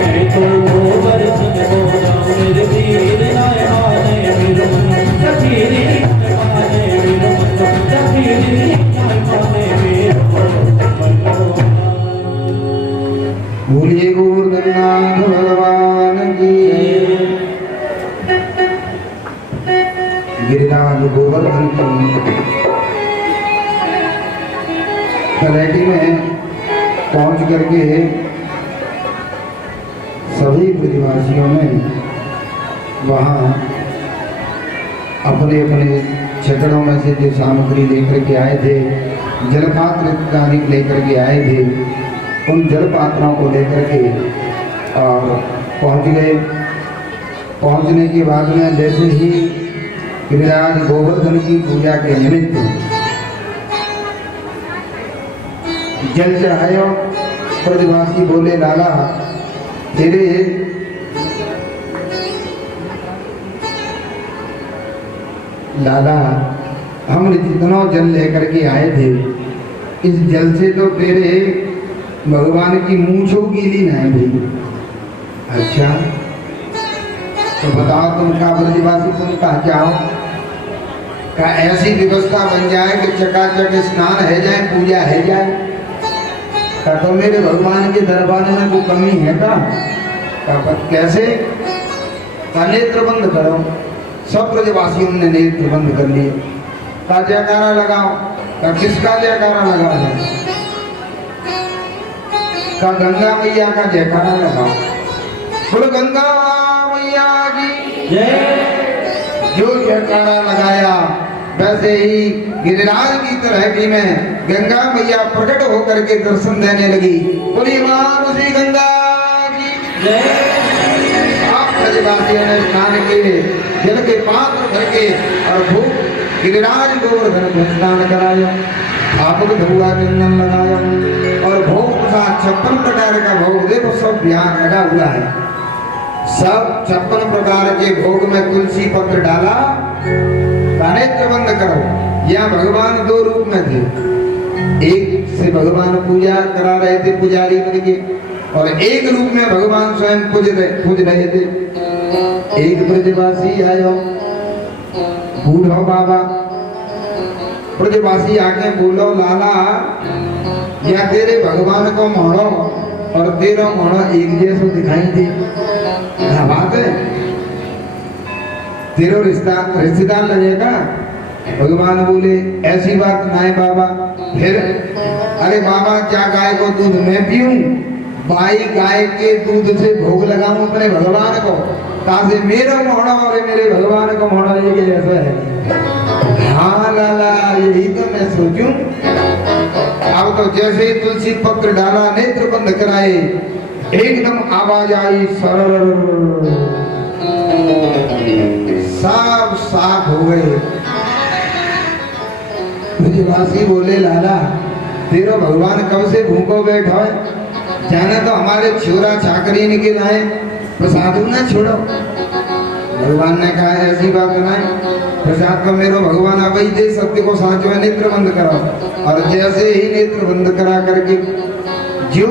मैं तो गोवर्धन को जाऊं मेरे वीर नहीं माने मेरे मन सकेरी नहीं माने मेरे मन सकेरी नहीं माने मेरे भगवान। बोलिए गोवर्धननाथ भगवान की। गिरिराज गोवर्धन की तलहटी में पहुंच करके सभी प्रतिवासियों ने वहाँ अपने अपने छकड़ों में से जो सामग्री लेकर के आए थे जलपात्र इत्यादि लेकर के आए थे। उन जलपात्रों को लेकर के और पहुंच गए। पहुंचने के बाद में जैसे ही गिरिराज गोवर्धन की पूजा के निमित्त जल चढ़ायो, ब्रजवासी बोले लाला तेरे लाला हमने जितना जल लेकर के आए थे, इस जल से तो तेरे भगवान की मूंछों गीली नहीं हुई। अच्छा तो बताओ तुम क्या ब्रजवासी, तुम कहा चाहो का ऐसी व्यवस्था बन जाए कि चकाचक स्नान है जाए, पूजा है जाए। का तो मेरे भगवान के दरबार में कोई कमी है का? कैसे? का नेत्र बंद करो। सब ब्रजवासियों ने नेत्र बंद कर लिए। का जयकारा लगाओ। का किसका जयकारा लगा है? का गंगा मैया का जयकारा लगाओ। बोलो गंगा मैया की जय। जो जयकारा लगाया वैसे ही गिरिराज की तरह की में गंगा मैया प्रकट होकर के दर्शन देने लगी। बोली मानुषी गंगा की जय। आप ब्रजवासियों ने स्नान के जल के पात्र भर के और भूख गिरिराज गोवर्धन को स्नान कराया। आप धुआ चंदन लगाया और भोग प्रसाद 56 प्रकार का भोग देखो सब यहाँ लगा हुआ है। सब 56 प्रकार के भोग में तुलसी पत्र डाला। नेत्र बंद करो। यहाँ भगवान दो रूप में थे। एक से भगवान पूजा करा रहे थे पुजारी बन के, और एक रूप में भगवान स्वयं पूज रहे थे। एक ब्रजवासी आयो, बूढ़ो बाबा। ब्रजवासी आके बोलो लाला या तेरे भगवान को मोड़ो और तेरा मोड़ो एक जैसो दिखाई दे। क्या बात है? तेरो रिश्तेदार लगेगा? भगवान बोले ऐसी बात ना है बाबा। फिर अरे बाबा क्या गाय को दूध मैं पीऊं? भाई गाय के दूध से भोग लगाऊं अपने भगवान को, ताकि मेरा मोहना और मेरे भगवान को मोहना ये जैसा है। हाँ लाला यही तो मैं सोचूं। अब तो जैसे ही तुलसी पत्र डाला, नेत्र बंद कराए, एकदम आवाज आई सरल, सब साफ हो गए। ब्रजवासी बोले लाला तेरा भगवान कब से भूखो बैठा है? जाने तो हमारे छोरा चाकरी निकल आए, प्रसाद न छोड़ो। भगवान ने कहा ऐसी बात नहीं, प्रसाद को मेरो भगवान अब ही दे सकते को साँचो है, नेत्र बंद कराओ। और जैसे ही नेत्र बंद करा करके जो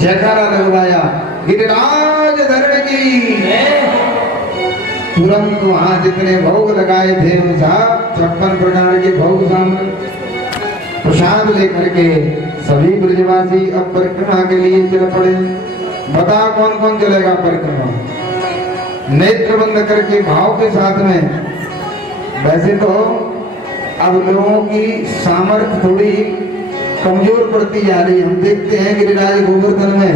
जयकारा लगवाया गिरिराज धरण की, तुरंत वहां जितने भोग लगाए थे वो साहब 56 प्रकार के भोग सामने प्रसाद लेकर के सभी ब्रजवासी अब परिक्रमा के लिए चल पड़े। बता कौन कौन चलेगा परिक्रमा? नेत्र बंद करके भाव के साथ में। वैसे तो अब लोगों की सामर्थ्य थोड़ी कमजोर पड़ती जा रही। हम देखते हैं गिरिराज गोवर्धन में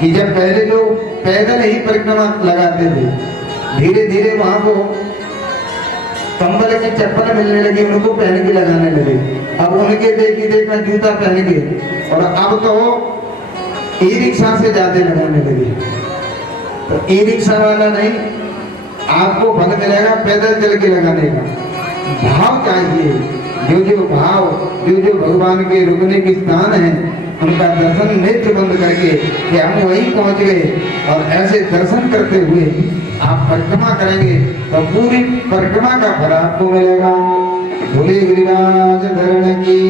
कि जब पहले लोग पैदल ही परिक्रमा लगाते थे, धीरे धीरे वहां को कंबल की चप्पल मिलने लगी, उनको पहन के लगाने लगे। अब उनके देखा जूता पहन के, और अब तो ई रिक्शा से जाते लगाने लगे। तो ई रिक्शा वाला नहीं, आपको फल मिलेगा पैदल चल के लगाने का। भाव चाहिए, जो भाव जो भगवान के रुकने के स्थान है उनका दर्शन नेत्र बंद करके कि हम वहीं पहुंच गए, और ऐसे दर्शन करते हुए आप परिक्रमा करेंगे तो पूरी परिक्रमा का फल आपको मिलेगा। भोले गिरिराज धरण की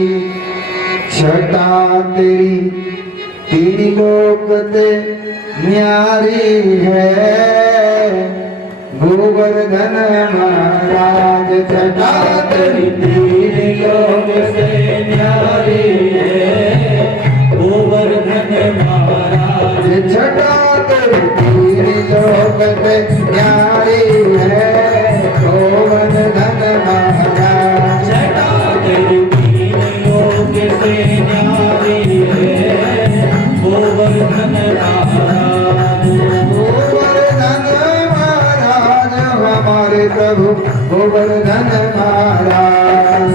छटा तेरी, तेरी लोक ते न्यारी है। गोवर्धन महाराज छटा तेरी, तेरी लोक से न्यारी है। गोवर्धन महाराज छटा तेरी लोक ते न्यारी है। गोवर्धन महाराज छटा तेरी लोक से न्यारी है। गोवर्धन महाराज, गोवर्धन महाराज हमारे प्रभु गोवर्धन महाराज।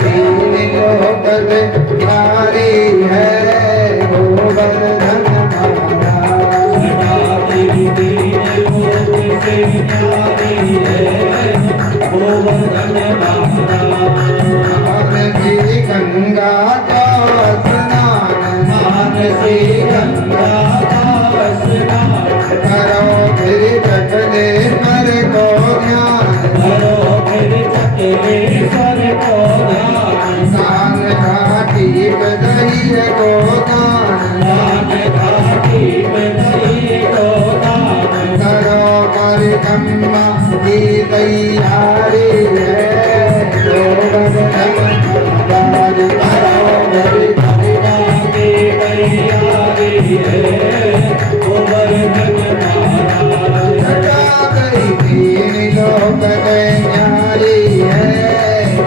तीन लोक में नारी है गोवर्धन महाराज। सदा तेरी तीन लोक से न्यारी है गोवर्धन महाराज। मानसी गंगा का स्नान मानसी गंगा का स्नान करो फिर चकले पर को ध्यान। करो फिर चकले सर को ध्यान। दान घाटी पे दही को दान। दान घाटी में दही को दान। करो परिक्रमा की तैयारी है गोवर्धन महाराज। करो परिक्रमा की तैयारी है गोवर्धन महाराज। सदा गई तीन लोक में न्यारी है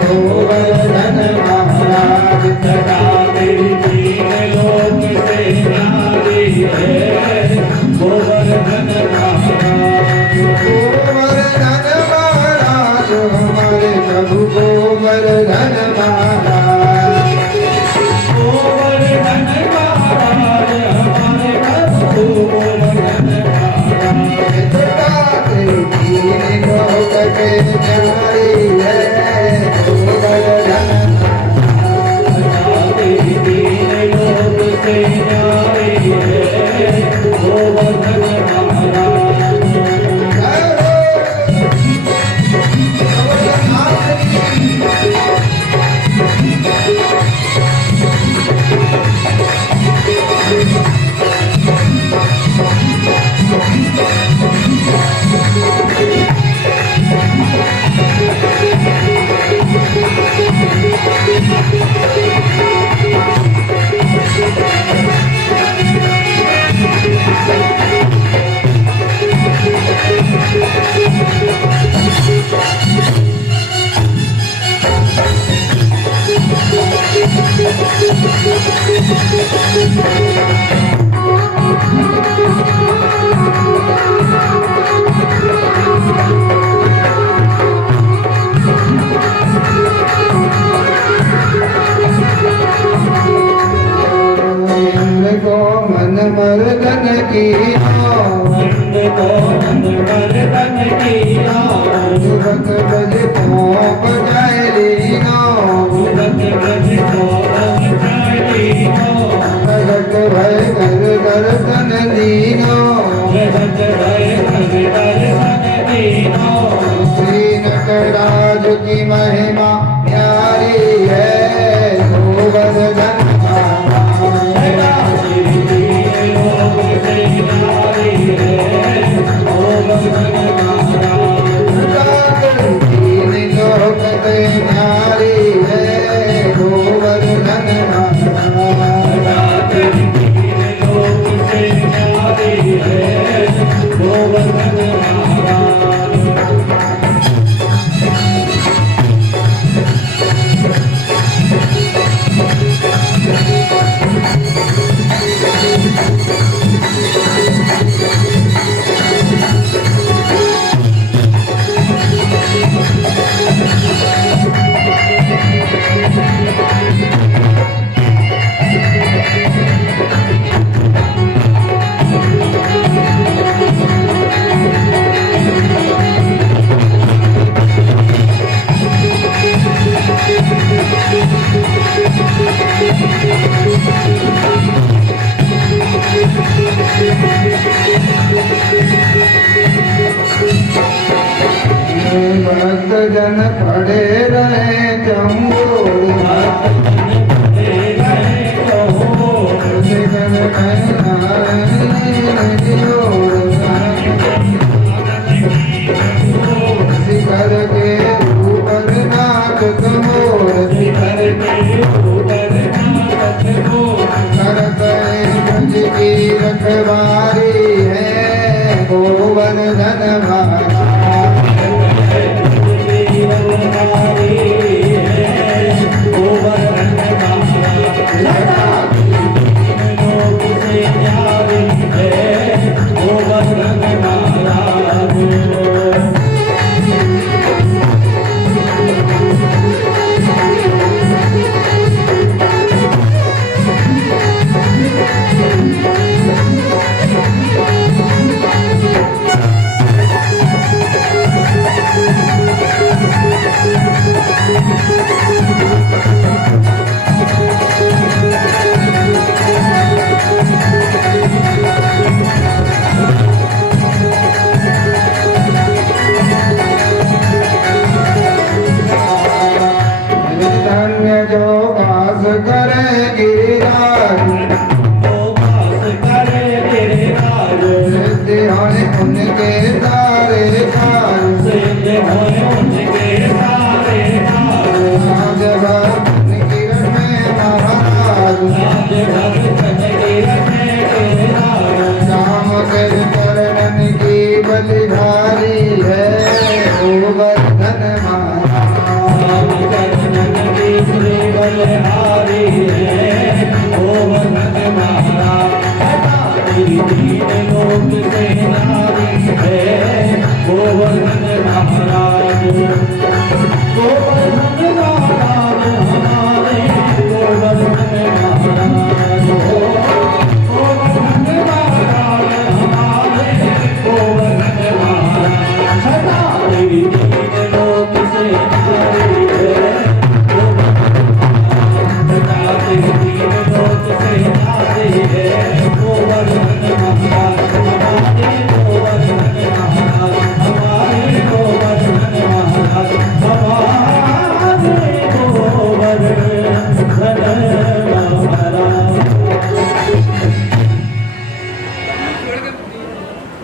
गोवर्धन महाराज। सदा तेरी तीन लोक से न्यारी है गोवर्धन महाराज। गोवर्धन महाराज हमारे प्रभु गोवर्धन महाराज। गोवर्धन महाराज हमारे प्रभु गोवर्धन महाराज। सदा तेरी तीन लोक में न्यारी है गोवर्धन महाराज। सदा तेरी तीन लोक से न्यारी है गोवर्धन महाराज। को मन मर्दन की नंद को नंद वर्धन किया। युवक बज पौप जाय लीनो। सूरत ब्रज को बचाई हो। प्रगट भय कर दर्शन दीनो। जगत भय कर दर्शन दीनो। श्री नटराज की महिमा प्यारी है गोवर्धन महाराज। सदा तेरी तीन लोक से न्यारी है गोवर्धन महाराज। तीन लोक में न्यारी है गोवर्धन महाराज। सदा तेरी तीन लोक से न्यारी है गोवर्धन महाराज। भक्त जन खड़े रहे चंगोर। जन शिखर के ऊपर नाचत मोर। करत गज की रखवारी है गोवर्धन महाराज। धन्य जो वास करे गिरिराज तो वास करे गिरिराज सिद्धि होए उनके तारे कार सिद्ध होए उनके सारे कार राजभवन किरण में महाराज राजभवन किरण के राज राम के चरणन की बलिहारी है गोवर्धन महाराज राम चरणन की श्री बलिहारी है गोवर्धन महाराज सदा तेरी दीन लोक से नारी है गोवर्धन महाराज गोवर्धन महाराज हमारे गोवर्धन महाराज गोवर्धन महाराज हमारे गोवर्धन महाराज सदा तेरी दीन लोक से नारी है सदा तेरी दीन लोक से नारी है गोवर्धन महाराज हमारे गोवर्धन महाराज हमारे गोवर्धन महाराज हमारे गोवर्धन महाराज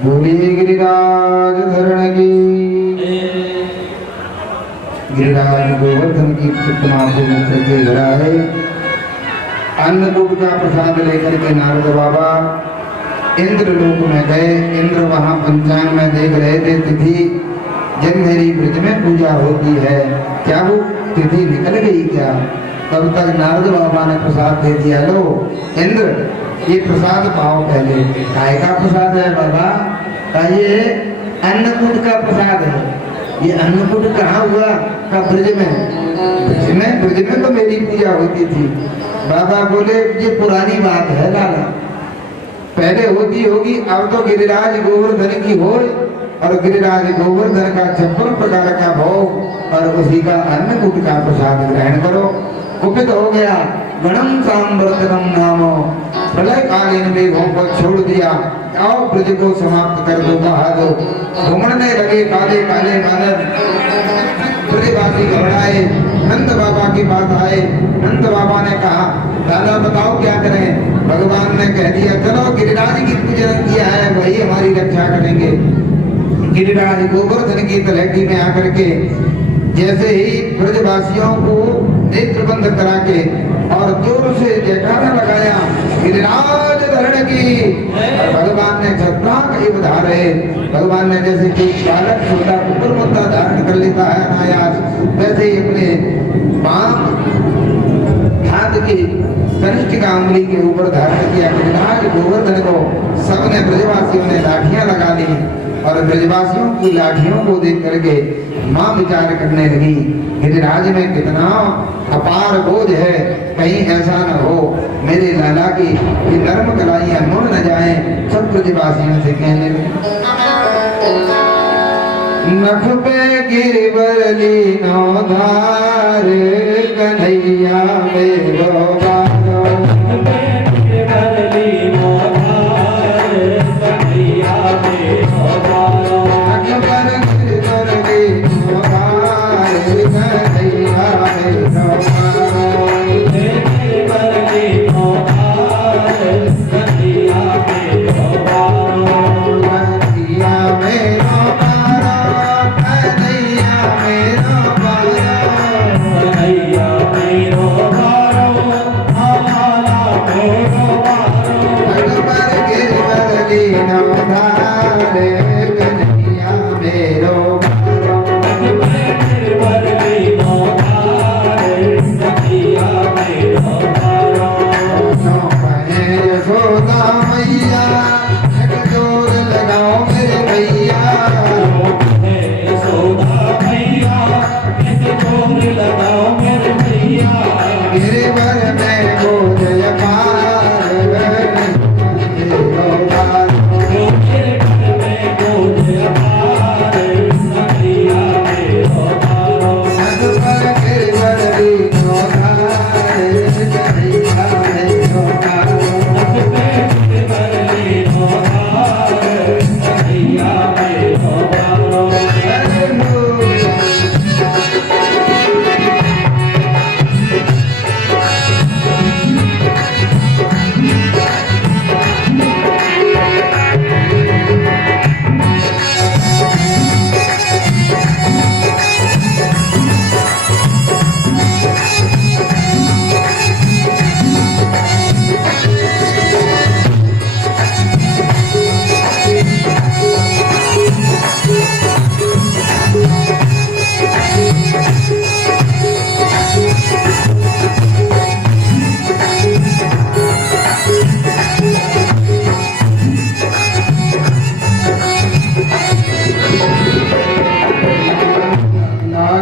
बोलिए गिरिराज धरण की गिरिराज गोवर्धन की प्रतिमा को मुख के धराए अन्नकूट का प्रसाद लेकर के नारद बाबा इंद्रलोक में गए। इंद्र वहां पंचांग में देख रहे थे तिथि जनवरी ब्रज में पूजा होती है, क्या वो तिथि निकल गई क्या? तब तक नारद बाबा ने प्रसाद दे दिया। लो इंद्र, ये प्रसाद पाओ पहले। काय का प्रसाद है बाबा? का ये अन्नकूट का प्रसाद है। ये अन्नकूट कहाँ हुआ? का ब्रज में। ब्रज में तो मेरी पूजा होती थी। बाबा बोले ये पुरानी बात है लाला, पहले होती होगी, अब तो गिरिराज गोवर्धन की हो और गिरिराज गोवर्धन का 56 प्रकार का भोग और उसी का अन्नकूट का प्रसाद ग्रहण करो। कुपित हो गया गणम सांवर्तनम नामो, प्रलय कालीन मेघों को छोड़ दिया, आओ ब्रज को समाप्त कर दो, कहा दो। घूमने लगे काले काले बादल, ब्रजवासी घबराए, नंद बाबा के पास आए। नंद बाबा ने कहा दादा बताओ क्या करें? भगवान ने कह दिया चलो गिरिराज की पूजा किया है, वही हमारी रक्षा करेंगे। गिरिराज गोवर्धन की तलहटी में आकर के जैसे ही ब्रजवासियों को नेत्र बंद करा के और जोर से जयकारा लगाया गिरिराज धरण की, और भगवान ने छत्राक एक धारे। भगवान ने जैसे कि बालक छोटा ऊपर मुद्दा धारण कर लेता है अनायास, वैसे ही अपने बाम हाथ की कनिष्ठ का उंगली के ऊपर धारण किया गिरिराज गोवर्धन को। सबने ब्रजवासियों ने लाठियां लगा ली और ब्रजवासियों की लाठियों को देख करके मां विचार करने लगी गिरिराज में कितना अपार बोझ है, कहीं ऐसा न हो मेरे लाला की ये नर्म कलाइयां मुड़ न जाएं। सब ब्रजवासियों से कहने लगे नख पे गिरवरली नौ धार कन्हैया मेरो बारो, गिरवरली नौ धार कन्हैया मेरो बारो, अकबर गिरवरली नौ धार कन्हैया मेरो बारो, गिरवरली नौ धार कन्हैया मेरो बारो, कन्हैया मेरो बारो, कन्हैया मेरो बारो,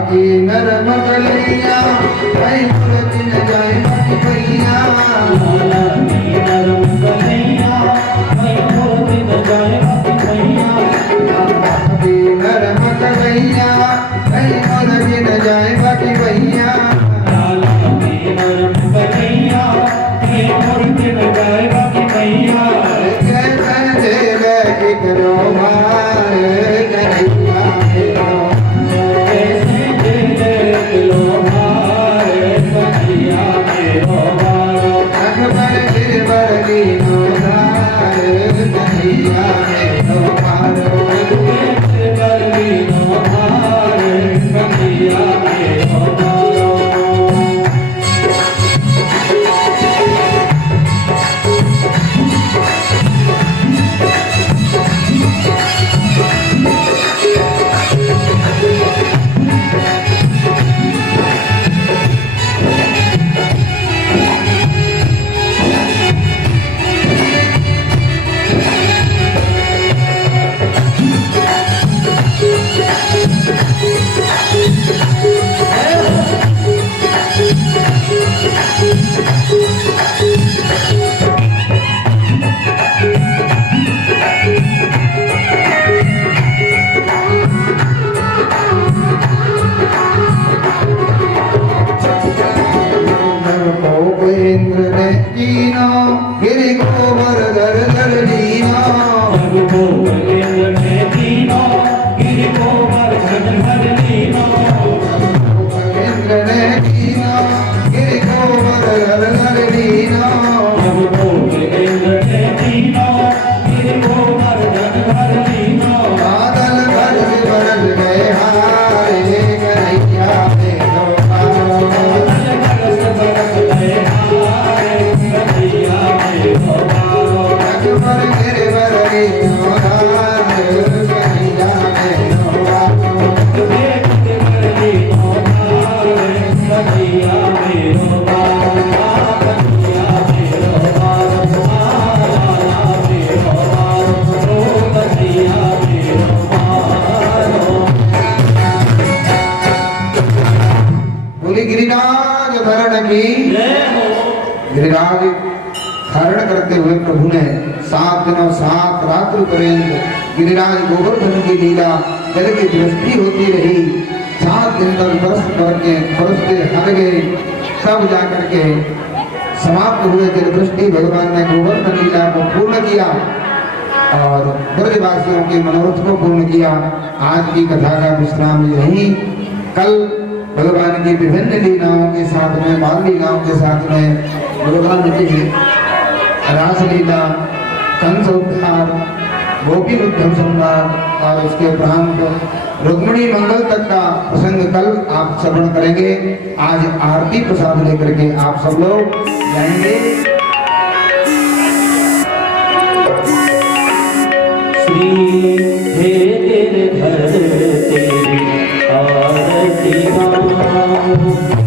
की नरम कलैया कहीं मूरत न जाए बाकी भैया लाला की नरम कन्हैया कहीं मूरत न जाए बाकी भैया की नरम कलैया कहीं मूरत न जाए बाकी भैया लाला की नरम कन्हैया कहीं मूरत न जाए बाकी भैया कैसे देव कितनो भार कन्हैया मेरो कैसे दिले किलो भार कन्हैया मेरो भारो अकबर गिरवर दीनो धार कन्हैया मेरो पारो नो भार कन्हैया मेरो भारो इंद्र ने कीनो गिरि गोवर्धन धर लीनो इंद्र ने दीनो गिरि गोवर्धन धर लीनो इंद्र ने कीनो गिरि गोवर्धन धर लीनो इंद्र ने दीनो गिरि गोवर्धन धर लीनो बादल बरस बरस गए हारे कन्हैया मेरो पारो बरस बरस गए हारे कन्हैया मेरो भारो अकबर गिरवर दीनो धार कन्हैया मेरो पारो नो भार कन्हैया मेरो भारो कन्हैया मेरो भारो लाला मेरो भारो कन्हैया मेरो भारो बोली गिरिराज धरण की गिरिराज धारण करते हुए प्रभु ने 7 दिनों 7 रात्रि पर्यंत गिरिराज गोवर्धन की लीला जल की दृष्टि होती रही 7 दिन तक बरसते हट गए तब जाकर के समाप्त हुए जल दृष्टि भगवान ने गोवर्धन लीला को पूर्ण किया और ब्रजवासियों के मनोरथ को पूर्ण किया। आज की कथा का विश्राम यही। कल भगवान की विभिन्न लीलाओं के साथ में बाल लीलाओं के साथ में भगवान की रास लीला कंस उद्धार गोपी उद्धव संवाद और उसके उपरांत रुक्मिणी मंगल तक का प्रसंग कल आप श्रवण करेंगे। आज आरती प्रसाद लेकर के आप सब लोग जाएंगे। श्री हे गिरधर तेरी आरती गाऊं।